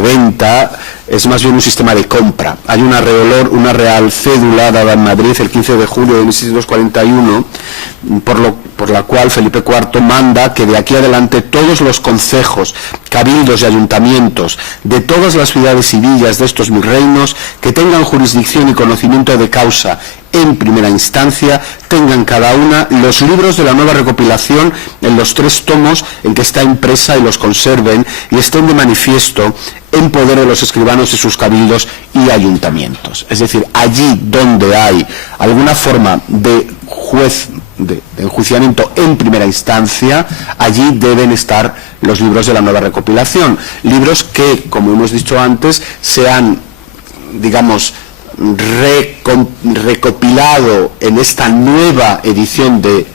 venta es más bien un sistema de compra. Hay una real cédula dada en Madrid el 15 de julio de 1641, por la cual Felipe IV manda que de aquí adelante todos los concejos, cabildos y ayuntamientos de todas las ciudades y villas de estos virreinos que tengan jurisdicción y conocimiento de causa en primera instancia, tengan cada una los libros de la nueva recopilación en los 3 tomos en que está impresa y los conserven y estén de manifiesto en poder de los escribanos y sus cabildos y ayuntamientos. Es decir, allí donde hay alguna forma de enjuiciamiento en primera instancia, allí deben estar los libros de la nueva recopilación. Libros que, como hemos dicho antes, sean, digamos, recopilado en esta nueva edición de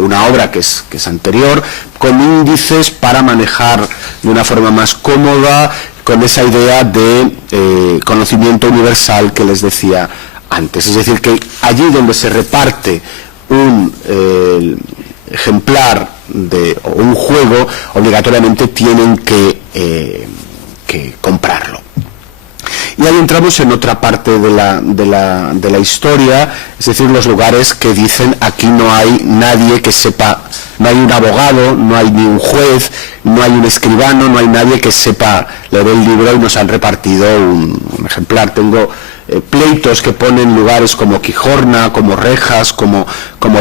una obra que es anterior, con índices para manejar de una forma más cómoda, con esa idea de conocimiento universal que les decía antes. Es decir, que allí donde se reparte un ejemplar o un juego, obligatoriamente tienen que comprarlo. Y ahí entramos en otra parte de la historia, es decir, los lugares que dicen aquí no hay nadie que sepa, no hay un abogado, no hay ni un juez, no hay un escribano, no hay nadie que sepa leer el libro y nos han repartido un ejemplar. Tengo pleitos que ponen lugares como Quijorna, como Rejas, como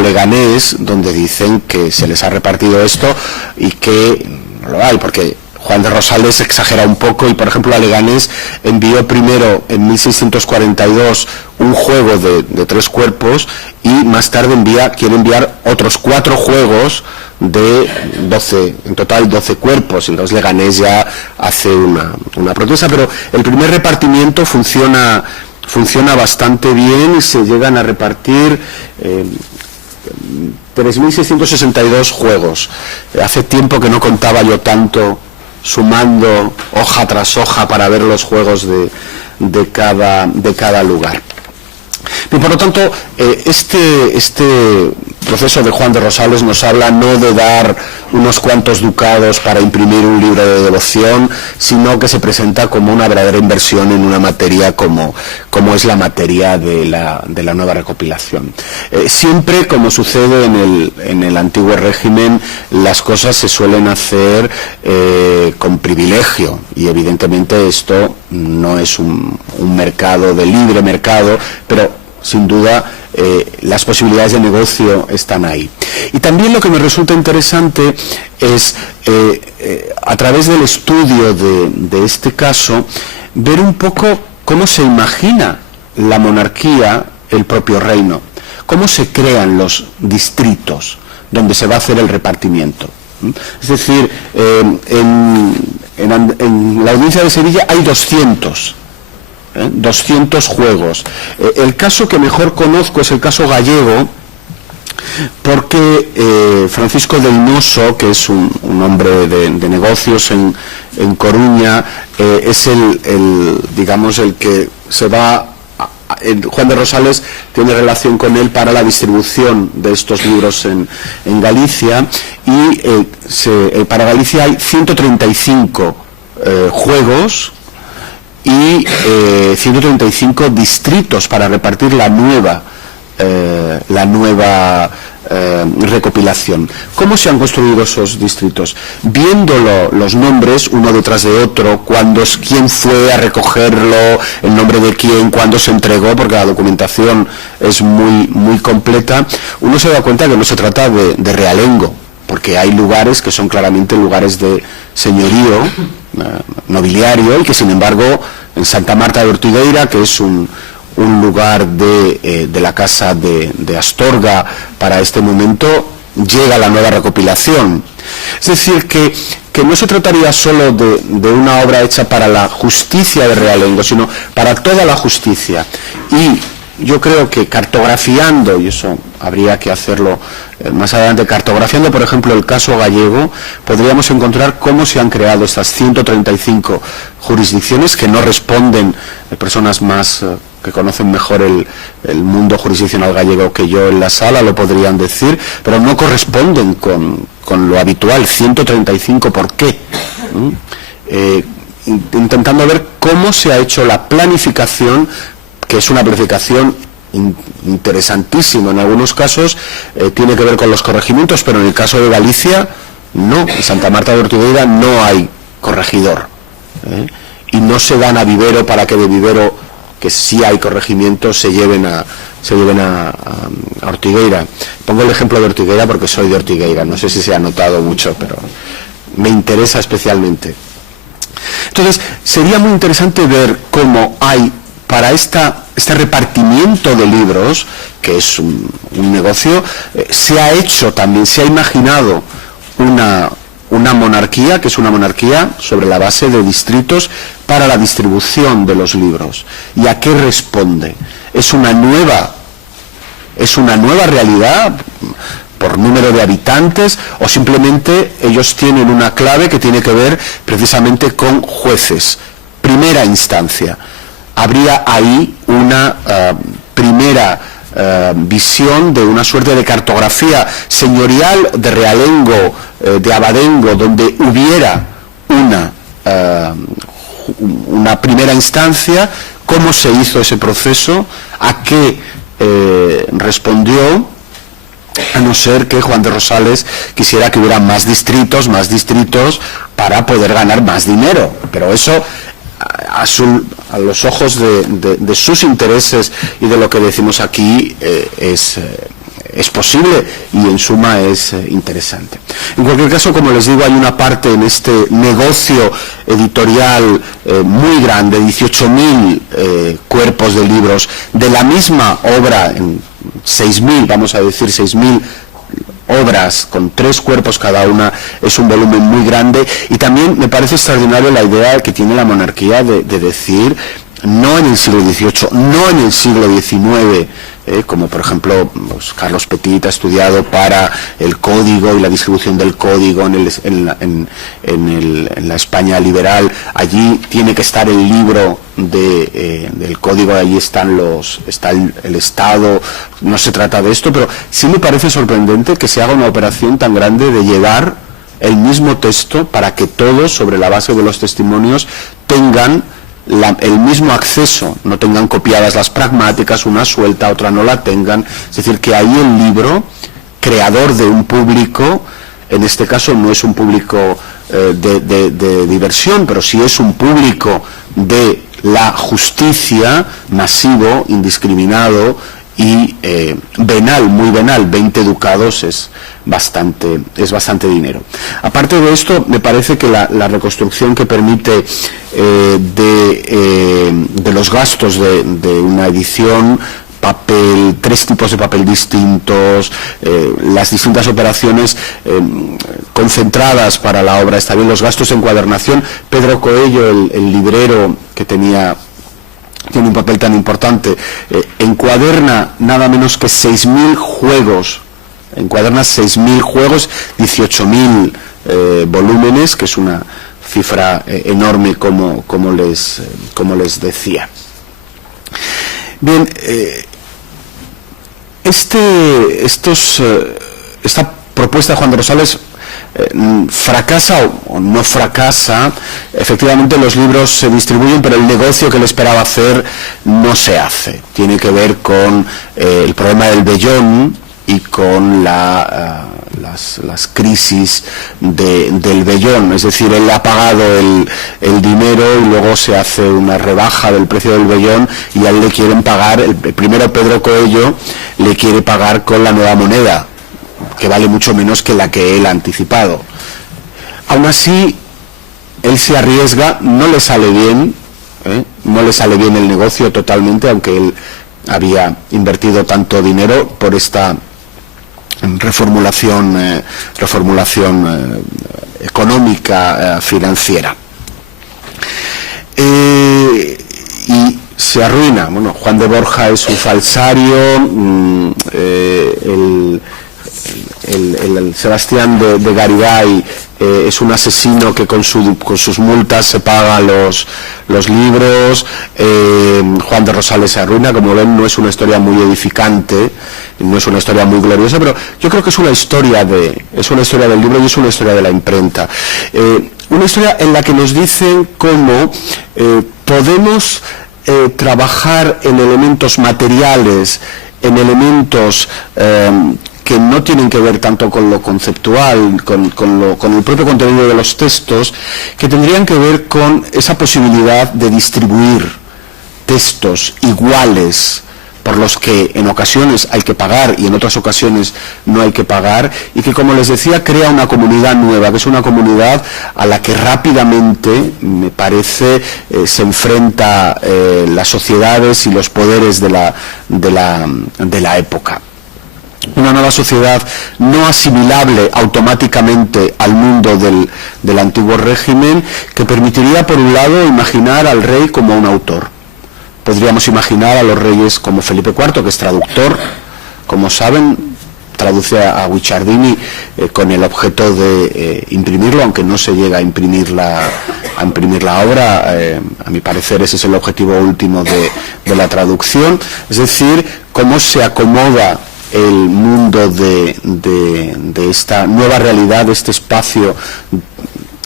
Leganés, donde dicen que se les ha repartido esto y que no lo hay, porque Juan de Rosales exagera un poco y, por ejemplo, a Leganés envió primero en 1642 un juego de 3 cuerpos y más tarde quiere enviar otros 4 juegos de 12, en total 12 cuerpos. Entonces Leganés ya hace una protesta, pero el primer repartimiento funciona bastante bien y se llegan a repartir 3.662 juegos. Hace tiempo que no contaba yo tanto, sumando hoja tras hoja para ver los juegos de cada lugar. Y por lo tanto, este proceso de Juan de Rosales nos habla no de dar unos cuantos ducados para imprimir un libro de devoción, sino que se presenta como una verdadera inversión en una materia como es la materia de la nueva recopilación. Siempre, como sucede en el antiguo régimen, las cosas se suelen hacer con privilegio, y evidentemente esto no es un mercado de libre mercado, pero sin duda las posibilidades de negocio están ahí. Y también lo que me resulta interesante es, a través del estudio de este caso, ver un poco cómo se imagina la monarquía, el propio reino, cómo se crean los distritos donde se va a hacer el repartimiento. Es decir, en la audiencia de Sevilla hay 200 juegos. El caso que mejor conozco es el caso gallego, porque Francisco de Hinoso, que es un hombre de negocios en Coruña, es digamos el que se va. Juan de Rosales tiene relación con él para la distribución de estos libros en Galicia, y para Galicia hay 135 juegos y 135 distritos para repartir la nueva recopilación. ¿Cómo se han construido esos distritos? Viéndolo, los nombres uno detrás de otro, quién fue a recogerlo, el nombre de quién, cuándo se entregó, porque la documentación es muy completa, uno se da cuenta que no se trata de realengo, porque hay lugares que son claramente lugares de señorío nobiliario, y que sin embargo en Santa Marta de Ortigueira, que es un lugar de la casa de Astorga para este momento, llega la nueva recopilación. Es decir, que no se trataría solo de una obra hecha para la justicia de realengo, sino para toda la justicia. Y yo creo que cartografiando, y eso habría que hacerlo más adelante, cartografiando por ejemplo el caso gallego, podríamos encontrar cómo se han creado estas 135 jurisdicciones que no responden, personas más que conocen mejor el mundo jurisdiccional gallego que yo en la sala, lo podrían decir, pero no corresponden con lo habitual. 135, ¿por qué? Intentando ver cómo se ha hecho la planificación, que es una planificación interesantísima. En algunos casos tiene que ver con los corregimientos, pero en el caso de Galicia, no. En Santa Marta de Ortigueira no hay corregidor. Y no se dan a Vivero para que de Vivero, que sí hay corregimientos, se lleven a Ortigueira. Pongo el ejemplo de Ortigueira porque soy de Ortigueira, no sé si se ha notado mucho, pero me interesa especialmente. Entonces, sería muy interesante ver cómo hay para este repartimiento de libros, que es un negocio, se ha hecho también, se ha imaginado una monarquía, que es una monarquía sobre la base de distritos para la distribución de los libros. ¿Y a qué responde? ¿Es una nueva realidad por número de habitantes, o simplemente ellos tienen una clave que tiene que ver precisamente con jueces? Primera instancia. Habría ahí una primera visión de una suerte de cartografía señorial de realengo, de abadengo, donde hubiera una primera instancia. ¿Cómo se hizo ese proceso? ¿A qué respondió? A no ser que Juan de Rosales quisiera que hubiera más distritos para poder ganar más dinero, pero eso a los ojos de sus intereses y de lo que decimos aquí es posible, y en suma es interesante. En cualquier caso, como les digo, hay una parte en este negocio editorial muy grande, 18.000 cuerpos de libros de la misma obra, en 6.000, vamos a decir 6.000 obras con 3 cuerpos cada una. Es un volumen muy grande, y también me parece extraordinario la idea que tiene la monarquía de decir, no en el siglo XVIII, no en el siglo XIX, como por ejemplo Carlos Petit ha estudiado para el código y la distribución del código en la España liberal. Allí tiene que estar el libro del código, allí está el Estado. No se trata de esto, pero sí me parece sorprendente que se haga una operación tan grande de llevar el mismo texto para que todos, sobre la base de los testimonios, tengan el mismo acceso, no tengan copiadas las pragmáticas, una suelta, otra no la tengan. Es decir, que ahí el libro, creador de un público, en este caso no es un público de diversión, pero sí es un público de la justicia, masivo, indiscriminado y venal, muy venal. 20 ducados es bastante dinero. Aparte de esto, me parece que la reconstrucción que permite de los gastos de una edición, papel, 3 tipos de papel distintos, las distintas operaciones concentradas para la obra, está bien, los gastos de encuadernación. Pedro Coello, el librero que tiene un papel tan importante, encuaderna nada menos que 6.000 juegos, encuaderna 6.000 juegos, 18.000 volúmenes, que es una cifra enorme, como les decía. Bien, esta propuesta de Juan de Rosales fracasa o no fracasa. Efectivamente, los libros se distribuyen, pero el negocio que él esperaba hacer no se hace. Tiene que ver con el problema del vellón y con las crisis del vellón. Es decir, él ha pagado el dinero y luego se hace una rebaja del precio del vellón, y a él le quieren pagar, el primero Pedro Coello le quiere pagar con la nueva moneda, que vale mucho menos que la que él ha anticipado. Aún así, él se arriesga, no le sale bien, no le sale bien el negocio totalmente, aunque él había invertido tanto dinero por esta reformulación económica, financiera. Y se arruina. Bueno, Juan de Borja es un falsario, el Sebastián de Garibay es un asesino que con sus multas se paga los libros. Juan de Rosales se arruina. Como ven, no es una historia muy edificante, no es una historia muy gloriosa, pero yo creo que es una historia del libro y es una historia de la imprenta. Una historia en la que nos dicen cómo podemos trabajar en elementos materiales, en elementos que no tienen que ver tanto con lo conceptual, con el propio contenido de los textos, que tendrían que ver con esa posibilidad de distribuir textos iguales por los que en ocasiones hay que pagar y en otras ocasiones no hay que pagar, y que, como les decía, crea una comunidad nueva, que es una comunidad a la que rápidamente, me parece, se enfrenta las sociedades y los poderes de la época. Una nueva sociedad no asimilable automáticamente al mundo del antiguo régimen, que permitiría, por un lado, imaginar al rey como un autor. Podríamos imaginar a los reyes como Felipe IV, que es traductor, como saben, traduce a Guicciardini con el objeto de imprimirlo, aunque no se llega a imprimir la obra. A mi parecer ese es el objetivo último de la traducción, es decir, cómo se acomoda el mundo de esta nueva realidad, de este espacio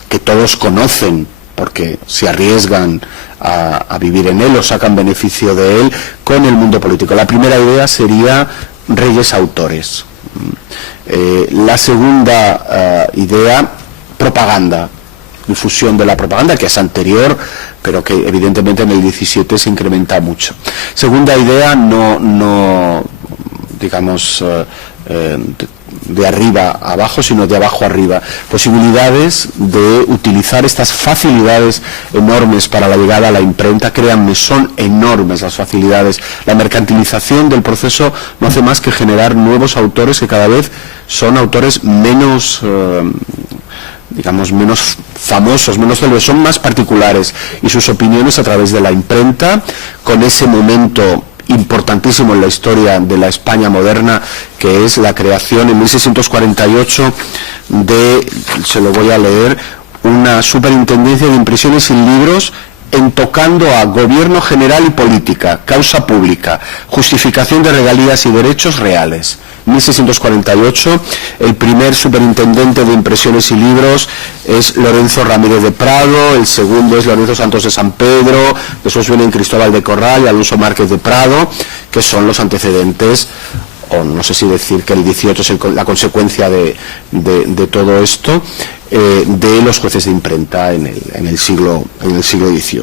que todos conocen porque se arriesgan a vivir en él o sacan beneficio de él, con el mundo político. La primera idea sería reyes autores. La segunda idea, propaganda, difusión de la propaganda, que es anterior, pero que evidentemente en el 17 se incrementa mucho. Segunda idea, no digamos de arriba a abajo, sino de abajo a arriba. Posibilidades de utilizar estas facilidades enormes para la llegada a la imprenta. Créanme, son enormes las facilidades. La mercantilización del proceso no hace más que generar nuevos autores que cada vez son autores menos digamos, menos famosos, menos célebres, son más particulares, y sus opiniones a través de la imprenta, con ese momento importantísimo en la historia de la España moderna, que es la creación en 1648 se lo voy a leer, una superintendencia de impresiones y libros tocando a gobierno general y política, causa pública, justificación de regalías y derechos reales. 1648, el primer superintendente de impresiones y libros es Lorenzo Ramírez de Prado, el segundo es Lorenzo Santos de San Pedro, después vienen Cristóbal de Corral y Alonso Márquez de Prado, que son los antecedentes, o no sé si decir que el 18 es la consecuencia de todo esto, de los jueces de imprenta en el siglo XVIII.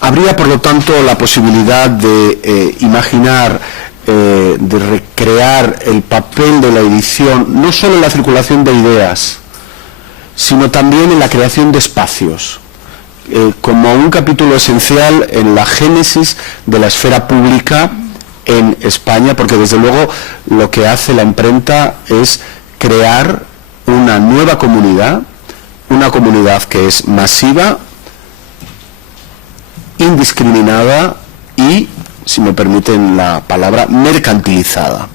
Habría, por lo tanto, la posibilidad de imaginar, de recrear el papel de la edición, no solo en la circulación de ideas, sino también en la creación de espacios, como un capítulo esencial en la génesis de la esfera pública en España, porque desde luego lo que hace la imprenta es crear una nueva comunidad, una comunidad que es masiva, indiscriminada y, si me permiten la palabra, mercantilizada.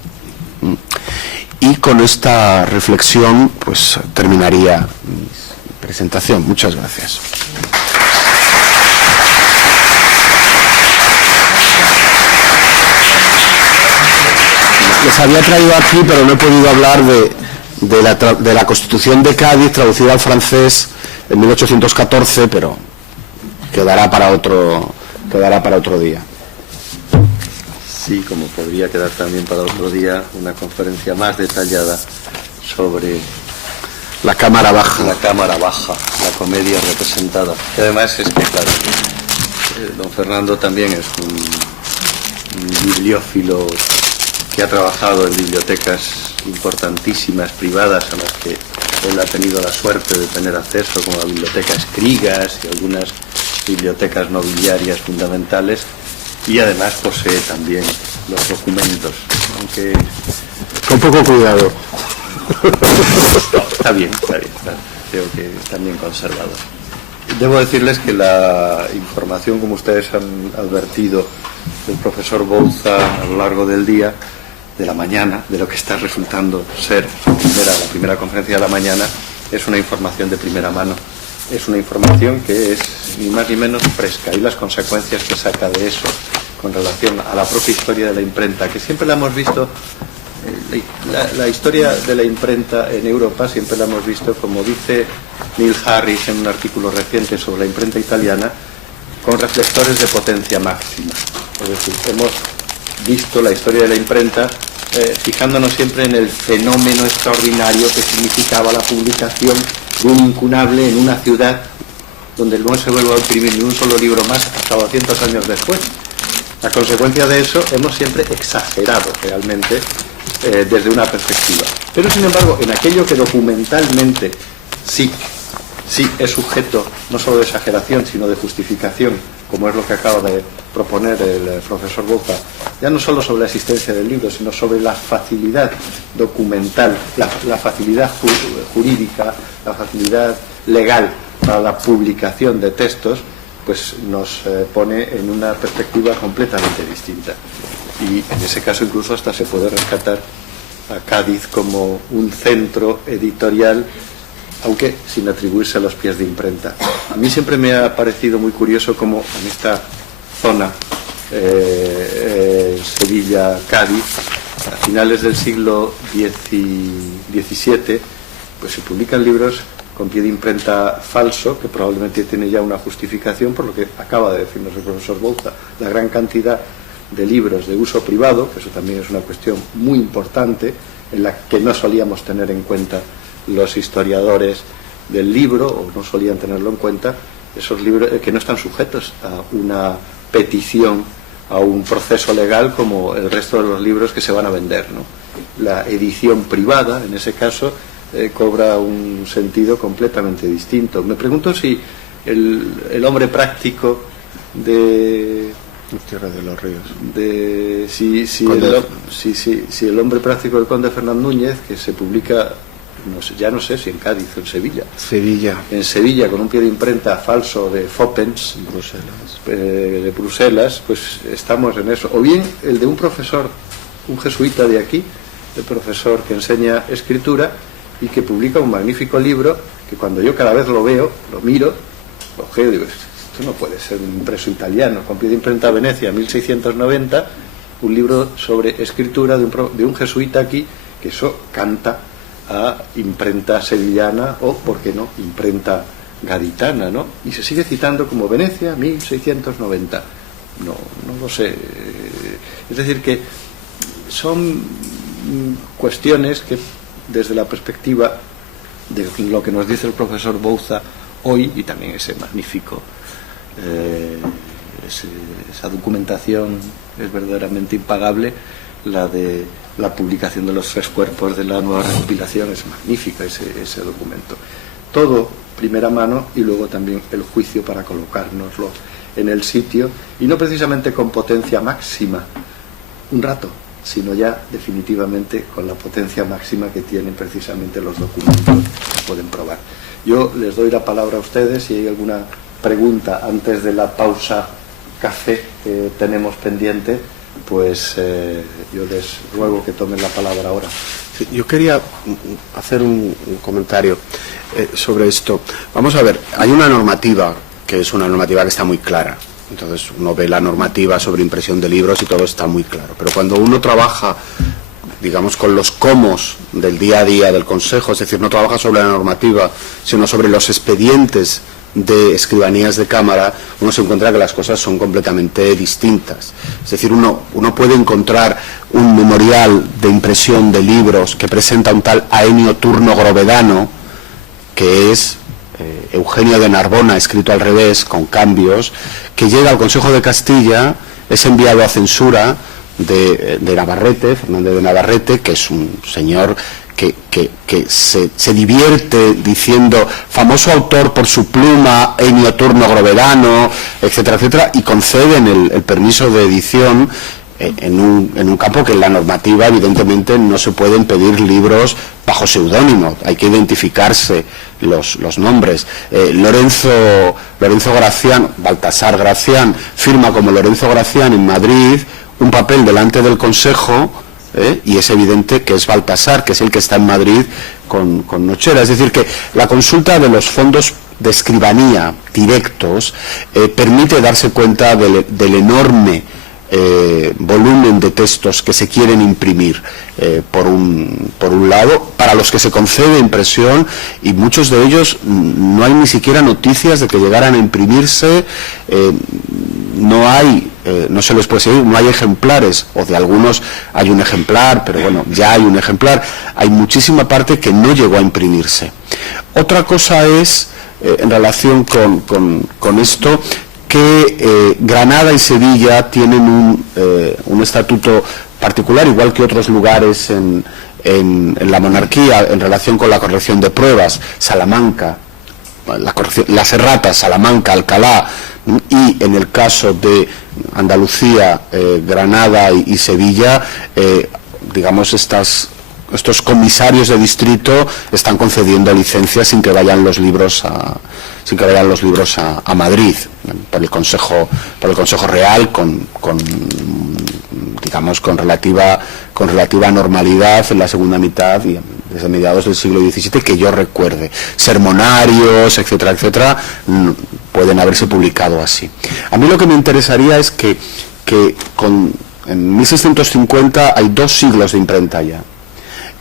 Y con esta reflexión pues terminaría mi presentación. Muchas gracias. Les había traído aquí, pero no he podido hablar de la Constitución de Cádiz, traducida al francés en 1814, pero quedará para otro día. Sí, como podría quedar también para otro día una conferencia más detallada sobre la Cámara Baja. La Cámara Baja, la comedia representada. Que además es que, claro, don Fernando también es un bibliófilo que ha trabajado en bibliotecas importantísimas, privadas, a las que él ha tenido la suerte de tener acceso, como la Biblioteca Escrigas y algunas bibliotecas nobiliarias fundamentales, y además posee también los documentos, aunque con poco cuidado. Está bien, creo que están bien conservados. Debo decirles que la información, como ustedes han advertido, del profesor Bouza a lo largo del día, de la mañana, de lo que está resultando ser la primera conferencia de la mañana, es una información de primera mano. Es una información que es ni más ni menos fresca, y las consecuencias que saca de eso con relación a la propia historia de la imprenta, que siempre la hemos visto, la historia de la imprenta en Europa siempre la hemos visto, como dice Neil Harris en un artículo reciente sobre la imprenta italiana, con reflectores de potencia máxima. Es decir, hemos visto la historia de la imprenta fijándonos siempre en el fenómeno extraordinario que significaba la publicación de un incunable en una ciudad donde no se vuelve a imprimir ni un solo libro más hasta 200 años después. A consecuencia de eso hemos siempre exagerado realmente desde una perspectiva. Pero sin embargo, en aquello que documentalmente sí es sujeto no solo de exageración, sino de justificación, como es lo que acaba de proponer el profesor Bouza, ya no solo sobre la existencia del libro, sino sobre la facilidad documental, la facilidad jurídica, la facilidad legal para la publicación de textos, pues nos pone en una perspectiva completamente distinta. Y en ese caso incluso hasta se puede rescatar a Cádiz como un centro editorial, aunque sin atribuirse a los pies de imprenta. A mí siempre me ha parecido muy curioso cómo en esta zona, Sevilla-Cádiz, a finales del siglo XVII, pues se publican libros con pie de imprenta falso, que probablemente tiene ya una justificación por lo que acaba de decirnos el profesor Bouza, la gran cantidad de libros de uso privado, que eso también es una cuestión muy importante, en la que no solíamos tener en cuenta los historiadores del libro, o no solían tenerlo en cuenta, esos libros que no están sujetos a una petición, a un proceso legal como el resto de los libros que se van a vender, ¿no? La edición privada, en ese caso, cobra un sentido completamente distinto. Me pregunto si el hombre práctico de Tierra de los Ríos, si el hombre práctico del conde Fernán Núñez, que se publica, ya no sé si en Cádiz o en Sevilla, en Sevilla, con un pie de imprenta falso de Foppens, de Bruselas, pues estamos en eso. O bien el de un profesor, un jesuita de aquí, el profesor que enseña escritura y que publica un magnífico libro que cuando yo cada vez lo veo, lo miro, lo ojeo y digo, esto no puede ser un impreso italiano, con pie de imprenta Venecia, 1690, un libro sobre escritura de un jesuita aquí, que eso canta a imprenta sevillana o, ¿por qué no?, imprenta gaditana, ¿no? Y se sigue citando como Venecia, 1690. No lo sé. Es decir, que son cuestiones que, desde la perspectiva de lo que nos dice el profesor Bouza hoy, y también ese magnífico, esa documentación es verdaderamente impagable, la de la publicación de los 3 cuerpos de la nueva recopilación, es magnífica ese documento. Todo primera mano, y luego también el juicio para colocárnoslo en el sitio, y no precisamente con potencia máxima un rato, sino ya definitivamente con la potencia máxima que tienen precisamente los documentos que pueden probar. Yo les doy la palabra a ustedes si hay alguna pregunta antes de la pausa café que tenemos pendiente, pues yo les ruego que tomen la palabra ahora. Sí, yo quería hacer un comentario sobre esto. Vamos a ver, hay una normativa que es una normativa que está muy clara. Entonces uno ve la normativa sobre impresión de libros y todo está muy claro. Pero cuando uno trabaja, digamos, con los comos del día a día del Consejo, es decir, no trabaja sobre la normativa, sino sobre los expedientes de escribanías de cámara, uno se encuentra que las cosas son completamente distintas. Es decir, uno puede encontrar un memorial de impresión de libros que presenta un tal Aenio Turno Grovedano, que es Eugenio de Narbona escrito al revés, con cambios, que llega al Consejo de Castilla, es enviado a censura de Navarrete, Fernández de Navarrete, que es un señor que se divierte diciendo famoso autor por su pluma, Ennio Turno Grovedano, etcétera, etcétera, y conceden el permiso de edición en un campo que en la normativa evidentemente no se pueden pedir libros bajo seudónimo, hay que identificarse los nombres. Lorenzo Gracián, Baltasar Gracián, firma como Lorenzo Gracián en Madrid un papel delante del Consejo y es evidente que es Baltasar, que es el que está en Madrid con Nochera. Es decir, que la consulta de los fondos de escribanía directos permite darse cuenta del enorme volumen de textos que se quieren imprimir por un lado, para los que se concede impresión, y muchos de ellos no hay ni siquiera noticias de que llegaran a imprimirse, no se les puede seguir, no hay ejemplares, o de algunos hay un ejemplar, pero bueno, ya hay un ejemplar, hay muchísima parte que no llegó a imprimirse. Otra cosa es, en relación con esto, que Granada y Sevilla tienen un estatuto particular, igual que otros lugares en la monarquía, en relación con la corrección de pruebas. Salamanca, las erratas, Salamanca, Alcalá, y en el caso de Andalucía, Granada y Sevilla, digamos, estos comisarios de distrito están concediendo licencias sin que vayan los libros a Madrid, por el Consejo Real, digamos con relativa normalidad en la segunda mitad y desde mediados del siglo XVII, que yo recuerde. Sermonarios, etcétera, etcétera, pueden haberse publicado así. A mí lo que me interesaría es que en 1650 hay 2 siglos de imprenta ya.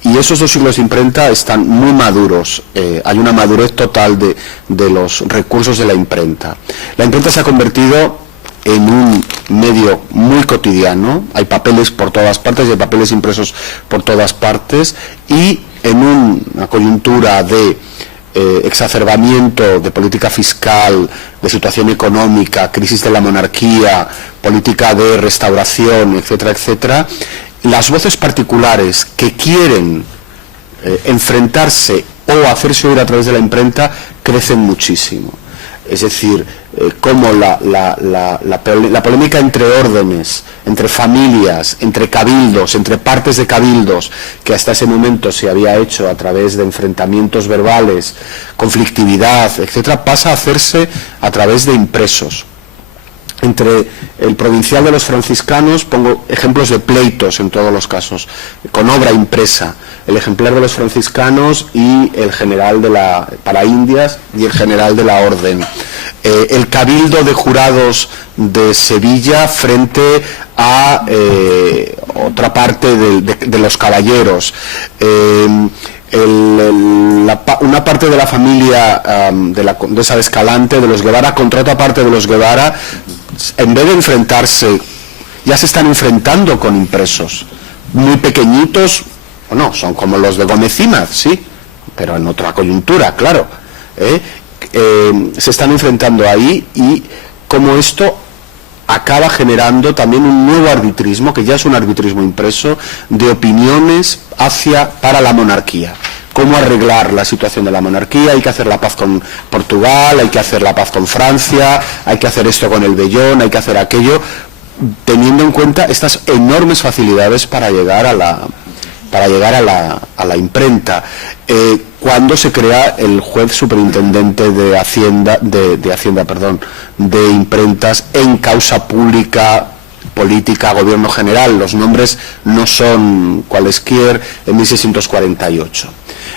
Y esos 2 siglos de imprenta están muy maduros, hay una madurez total de los recursos de la imprenta. La imprenta se ha convertido en un medio muy cotidiano, hay papeles por todas partes, hay papeles impresos por todas partes, y en una coyuntura de exacerbamiento de política fiscal, de situación económica, crisis de la monarquía, política de restauración, etcétera, etcétera, las voces particulares que quieren enfrentarse o hacerse oír a través de la imprenta crecen muchísimo. Es decir, como la polémica entre órdenes, entre familias, entre cabildos, entre partes de cabildos, que hasta ese momento se había hecho a través de enfrentamientos verbales, conflictividad, etcétera, pasa a hacerse a través de impresos. Entre el provincial de los franciscanos, pongo ejemplos de pleitos en todos los casos, con obra impresa, el ejemplar de los franciscanos y el general para Indias y el general de la orden, el cabildo de jurados de Sevilla frente a otra parte de los caballeros, una parte de la familia de la condesa de Escalante, de los Guevara, contra otra parte de los Guevara. En vez de enfrentarse, ya se están enfrentando con impresos muy pequeñitos, o no, son como los de Gómez Imaz, sí, pero en otra coyuntura, claro, se están enfrentando ahí, y como esto acaba generando también un nuevo arbitrismo, que ya es un arbitrismo impreso, de opiniones para la monarquía. Cómo arreglar la situación de la monarquía, hay que hacer la paz con Portugal, hay que hacer la paz con Francia, hay que hacer esto con el vellón, hay que hacer aquello, teniendo en cuenta estas enormes facilidades para llegar a la imprenta. Cuando se crea el juez superintendente de imprentas en causa pública, política, gobierno general, los nombres no son cualesquier, en 1648.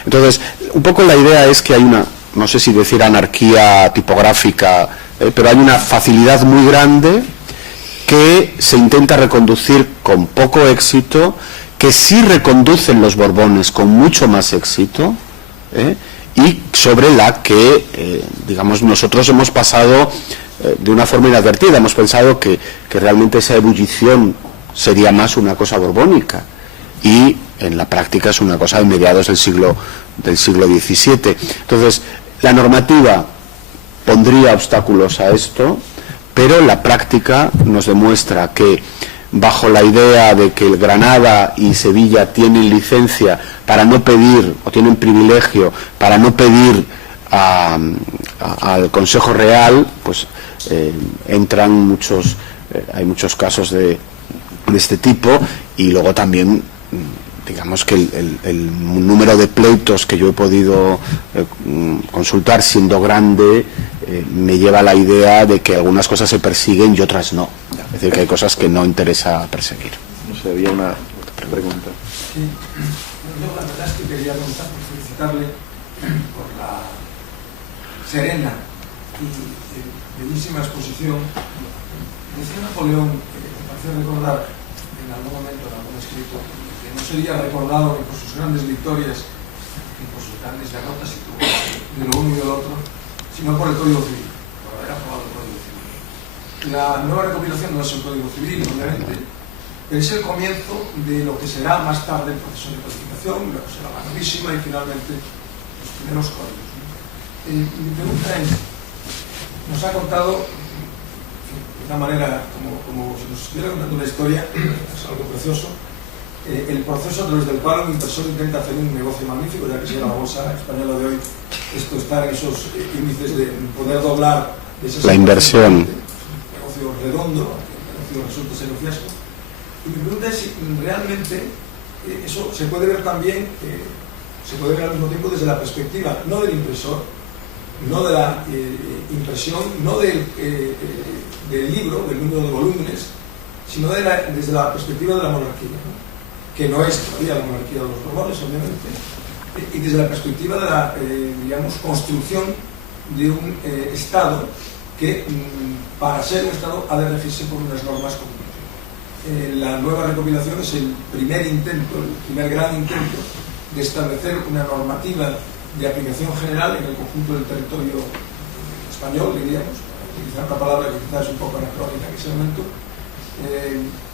Entonces, un poco la idea es que hay no sé si decir anarquía tipográfica, pero hay una facilidad muy grande que se intenta reconducir con poco éxito, que sí reconducen los Borbones con mucho más éxito, y sobre la que, digamos, nosotros hemos pasado de una forma inadvertida. Hemos pensado que realmente esa ebullición sería más una cosa borbónica, y en la práctica es una cosa de mediados del siglo XVII. Entonces, la normativa pondría obstáculos a esto, pero la práctica nos demuestra que, bajo la idea de que Granada y Sevilla tienen licencia para no pedir, o tienen privilegio para no pedir al Consejo Real, pues entran hay muchos casos de este tipo, y luego también, digamos que el número de pleitos que yo he podido consultar, siendo grande, me lleva a la idea de que algunas cosas se persiguen y otras no. Es decir, que hay cosas que no interesa perseguir. No sé, había una pregunta. Sí. Yo la verdad es que quería felicitarle por la serena y bellísima exposición. Decía Napoleón, me pareció recordar en algún momento, en algún escrito, que no sería recordado ni por sus grandes victorias ni por sus grandes derrotas de lo uno y del otro, sino por el Código Civil, por haber aprobado el Código Civil. La nueva recopilación no es el Código Civil, obviamente, pero es el comienzo de lo que será más tarde el proceso de codificación, lo que será la novísima y finalmente los primeros códigos. Mi pregunta es, nos ha contado de una manera como si nos estuviera contando una historia, es algo precioso, el proceso a través del cual un inversor intenta hacer un negocio magnífico, ya que sea la bolsa española de hoy, esto está en esos índices de poder doblar la inversión. Un negocio redondo, el negocio resulta ser un fiasco. Y mi pregunta es si realmente eso se puede ver también, se puede ver al mismo tiempo desde la perspectiva no del impresor, no de la impresión, no del libro, del número de volúmenes, sino desde la perspectiva de la monarquía, ¿no? Que no es todavía la monarquía de los Borbones, obviamente, y desde la perspectiva de la, digamos, construcción de un Estado que, para ser un Estado, ha de regirse por unas normas comunes. La nueva recopilación es el primer intento, el primer gran intento de establecer una normativa de aplicación general en el conjunto del territorio español, diríamos, para utilizar una palabra que quizás es un poco anacrónica en ese momento,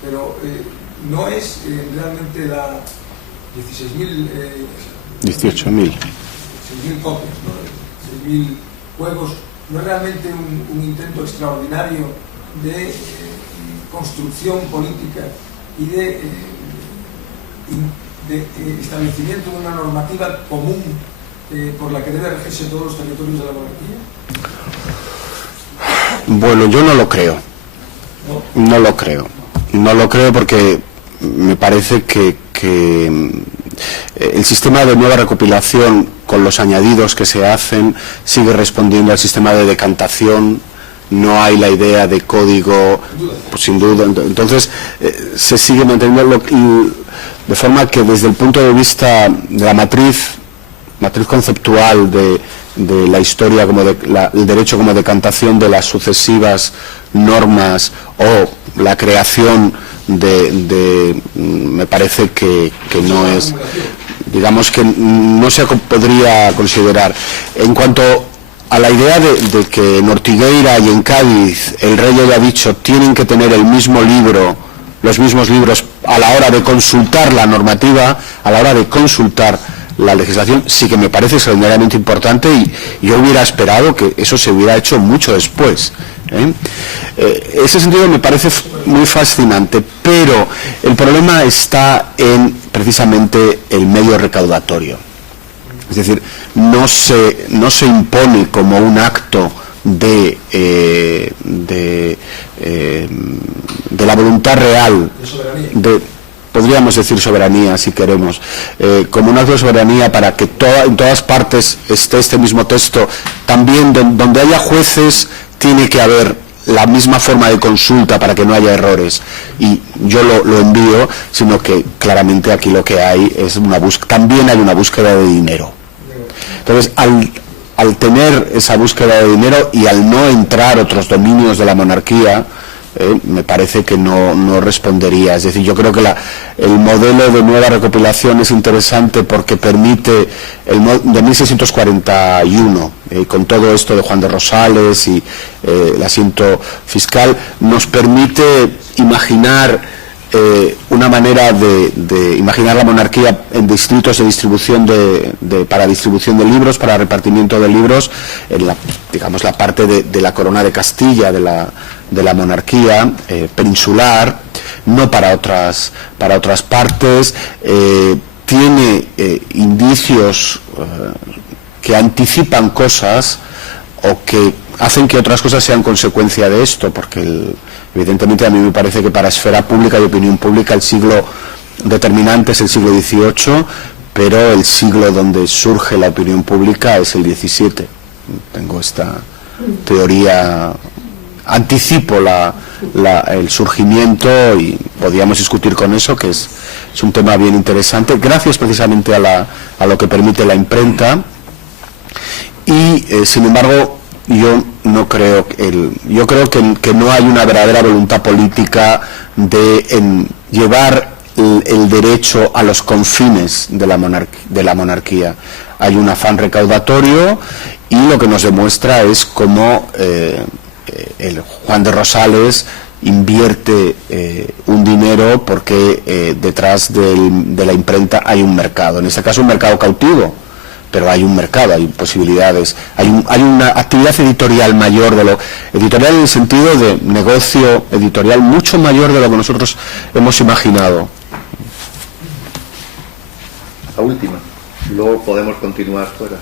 pero no es realmente la 16.000... 18.000 copias, ¿no? 6.000 juegos, no es realmente un intento extraordinario de construcción política y de establecimiento de una normativa común por la que debe regirse todos los territorios de la monarquía? Bueno, yo no lo creo. No lo creo. No lo creo porque me parece que el sistema de nueva recopilación, con los añadidos que se hacen, sigue respondiendo al sistema de decantación. No hay la idea de código, pues, sin duda. Entonces se sigue manteniendo de forma que desde el punto de vista de la matriz conceptual de la historia, como el derecho como decantación de las sucesivas normas o la creación me parece que no es, digamos, que no se podría considerar. En cuanto a la idea de que en Ortigueira y en Cádiz el rey haya dicho tienen que tener el mismo libro, los mismos libros a la hora de consultar la normativa, a la hora de consultar la legislación, sí que me parece extraordinariamente importante, y yo hubiera esperado que eso se hubiera hecho mucho después. Ese sentido me parece muy fascinante, pero el problema está en precisamente el medio recaudatorio. Es decir, no se impone como un acto de la voluntad real, podríamos decir soberanía si queremos, como un acto de soberanía para que en todas partes esté este mismo texto. También donde haya jueces tiene que haber la misma forma de consulta para que no haya errores, y yo lo envío, sino que claramente aquí lo que hay es también hay una búsqueda de dinero. Entonces, al tener esa búsqueda de dinero y al no entrar otros dominios de la monarquía, me parece que no respondería. Es decir, yo creo que el modelo de nueva recopilación es interesante porque permite, de 1641, con todo esto de Juan de Rosales y el asiento fiscal, nos permite imaginar una manera de imaginar la monarquía en distritos de distribución para distribución de libros, para repartimiento de libros, en digamos la parte de la corona de Castilla, de la monarquía peninsular, no para otras partes. Tiene indicios que anticipan cosas o que hacen que otras cosas sean consecuencia de esto, porque evidentemente a mí me parece que para esfera pública y opinión pública el siglo determinante es el siglo XVIII, pero el siglo donde surge la opinión pública es el XVII. Tengo esta teoría anticipo el surgimiento, y podíamos discutir con eso, que es un tema bien interesante, gracias precisamente a lo que permite la imprenta. Y sin embargo, yo creo que no hay una verdadera voluntad política de llevar el derecho a los confines de la monarquía. Hay un afán recaudatorio, y lo que nos demuestra es cómo el Juan de Rosales invierte un dinero porque detrás de la imprenta hay un mercado, en este caso un mercado cautivo, pero hay un mercado, hay posibilidades, hay una actividad editorial mayor, editorial en el sentido de negocio editorial mucho mayor de lo que nosotros hemos imaginado. La última, luego podemos continuar fuera.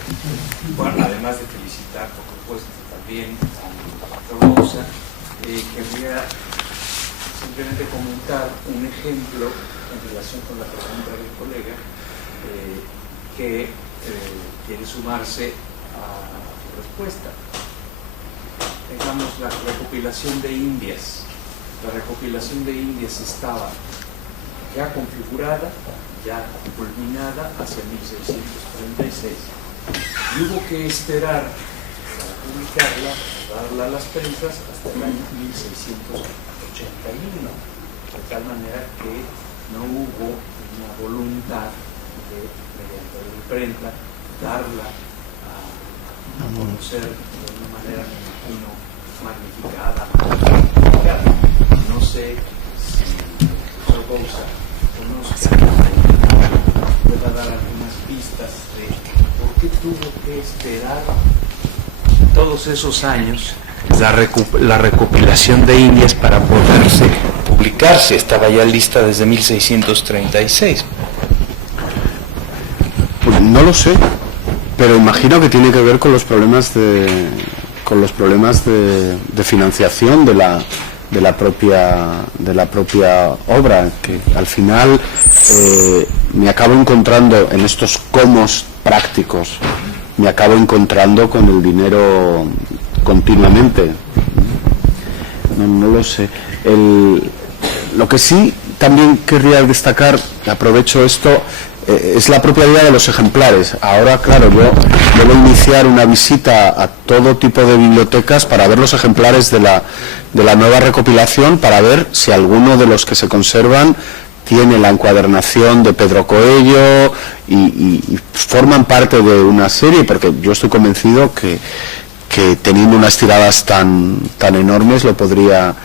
Bueno, además de felicitar por supuesto también al doctor Bouza, querría simplemente comentar un ejemplo en relación con la pregunta del colega que quiere sumarse a su respuesta. Tengamos la recopilación de Indias. La recopilación de Indias estaba ya configurada, ya culminada hacia 1636, y hubo que esperar para publicarla, darla a las prensas hasta el año 1681, de tal manera que no hubo una voluntad de, mediante la imprenta, darla a conocer de una manera, me imagino, magnificada. No sé si el profesor Bouza conozca, pueda dar algunas pistas de por qué tuvo que esperar todos esos años la recopilación de Indias para poderse publicarse. Estaba ya lista desde 1636. Pues no lo sé, pero imagino que tiene que ver con los problemas de financiación de la propia obra, que al final me acabo encontrando en estos comos prácticos, me acabo encontrando con el dinero continuamente. No lo sé. Lo que sí también querría destacar, aprovecho esto, es la propia idea de los ejemplares. Ahora, claro, yo debo iniciar una visita a todo tipo de bibliotecas para ver los ejemplares de la nueva recopilación, para ver si alguno de los que se conservan tiene la encuadernación de Pedro Coello y forman parte de una serie, porque yo estoy convencido que teniendo unas tiradas tan enormes lo podría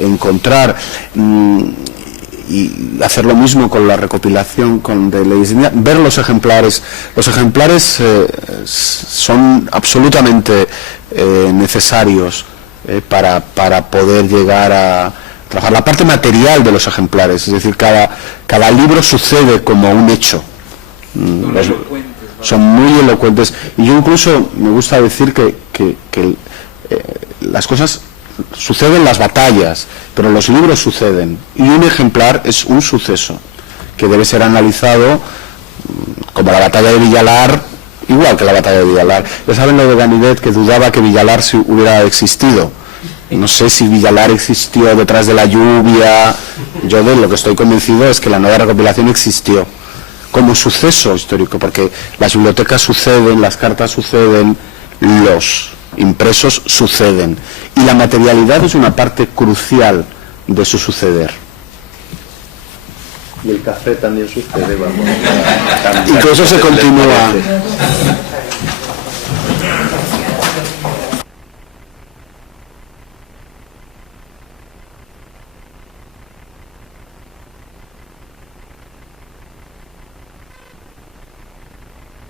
encontrar. Y hacer lo mismo con la recopilación de Leyes de India, ver los ejemplares. Los ejemplares son absolutamente necesarios para poder llegar a trabajar la parte material de los ejemplares, es decir, cada libro sucede como un hecho. Son muy elocuentes, y yo incluso me gusta decir que las cosas suceden, las batallas, pero los libros suceden, y un ejemplar es un suceso que debe ser analizado como la batalla de Villalar, igual que la batalla de Villalar. Ya saben lo de Ganivet, que dudaba que Villalar si hubiera existido. No sé si Villalar existió detrás de la lluvia. Yo de lo que estoy convencido es que la nueva recopilación existió como suceso histórico, porque las bibliotecas suceden, las cartas suceden, los impresos suceden, y la materialidad es una parte crucial de su suceder. Y el café también sucede, vamos. Y que eso se continúa.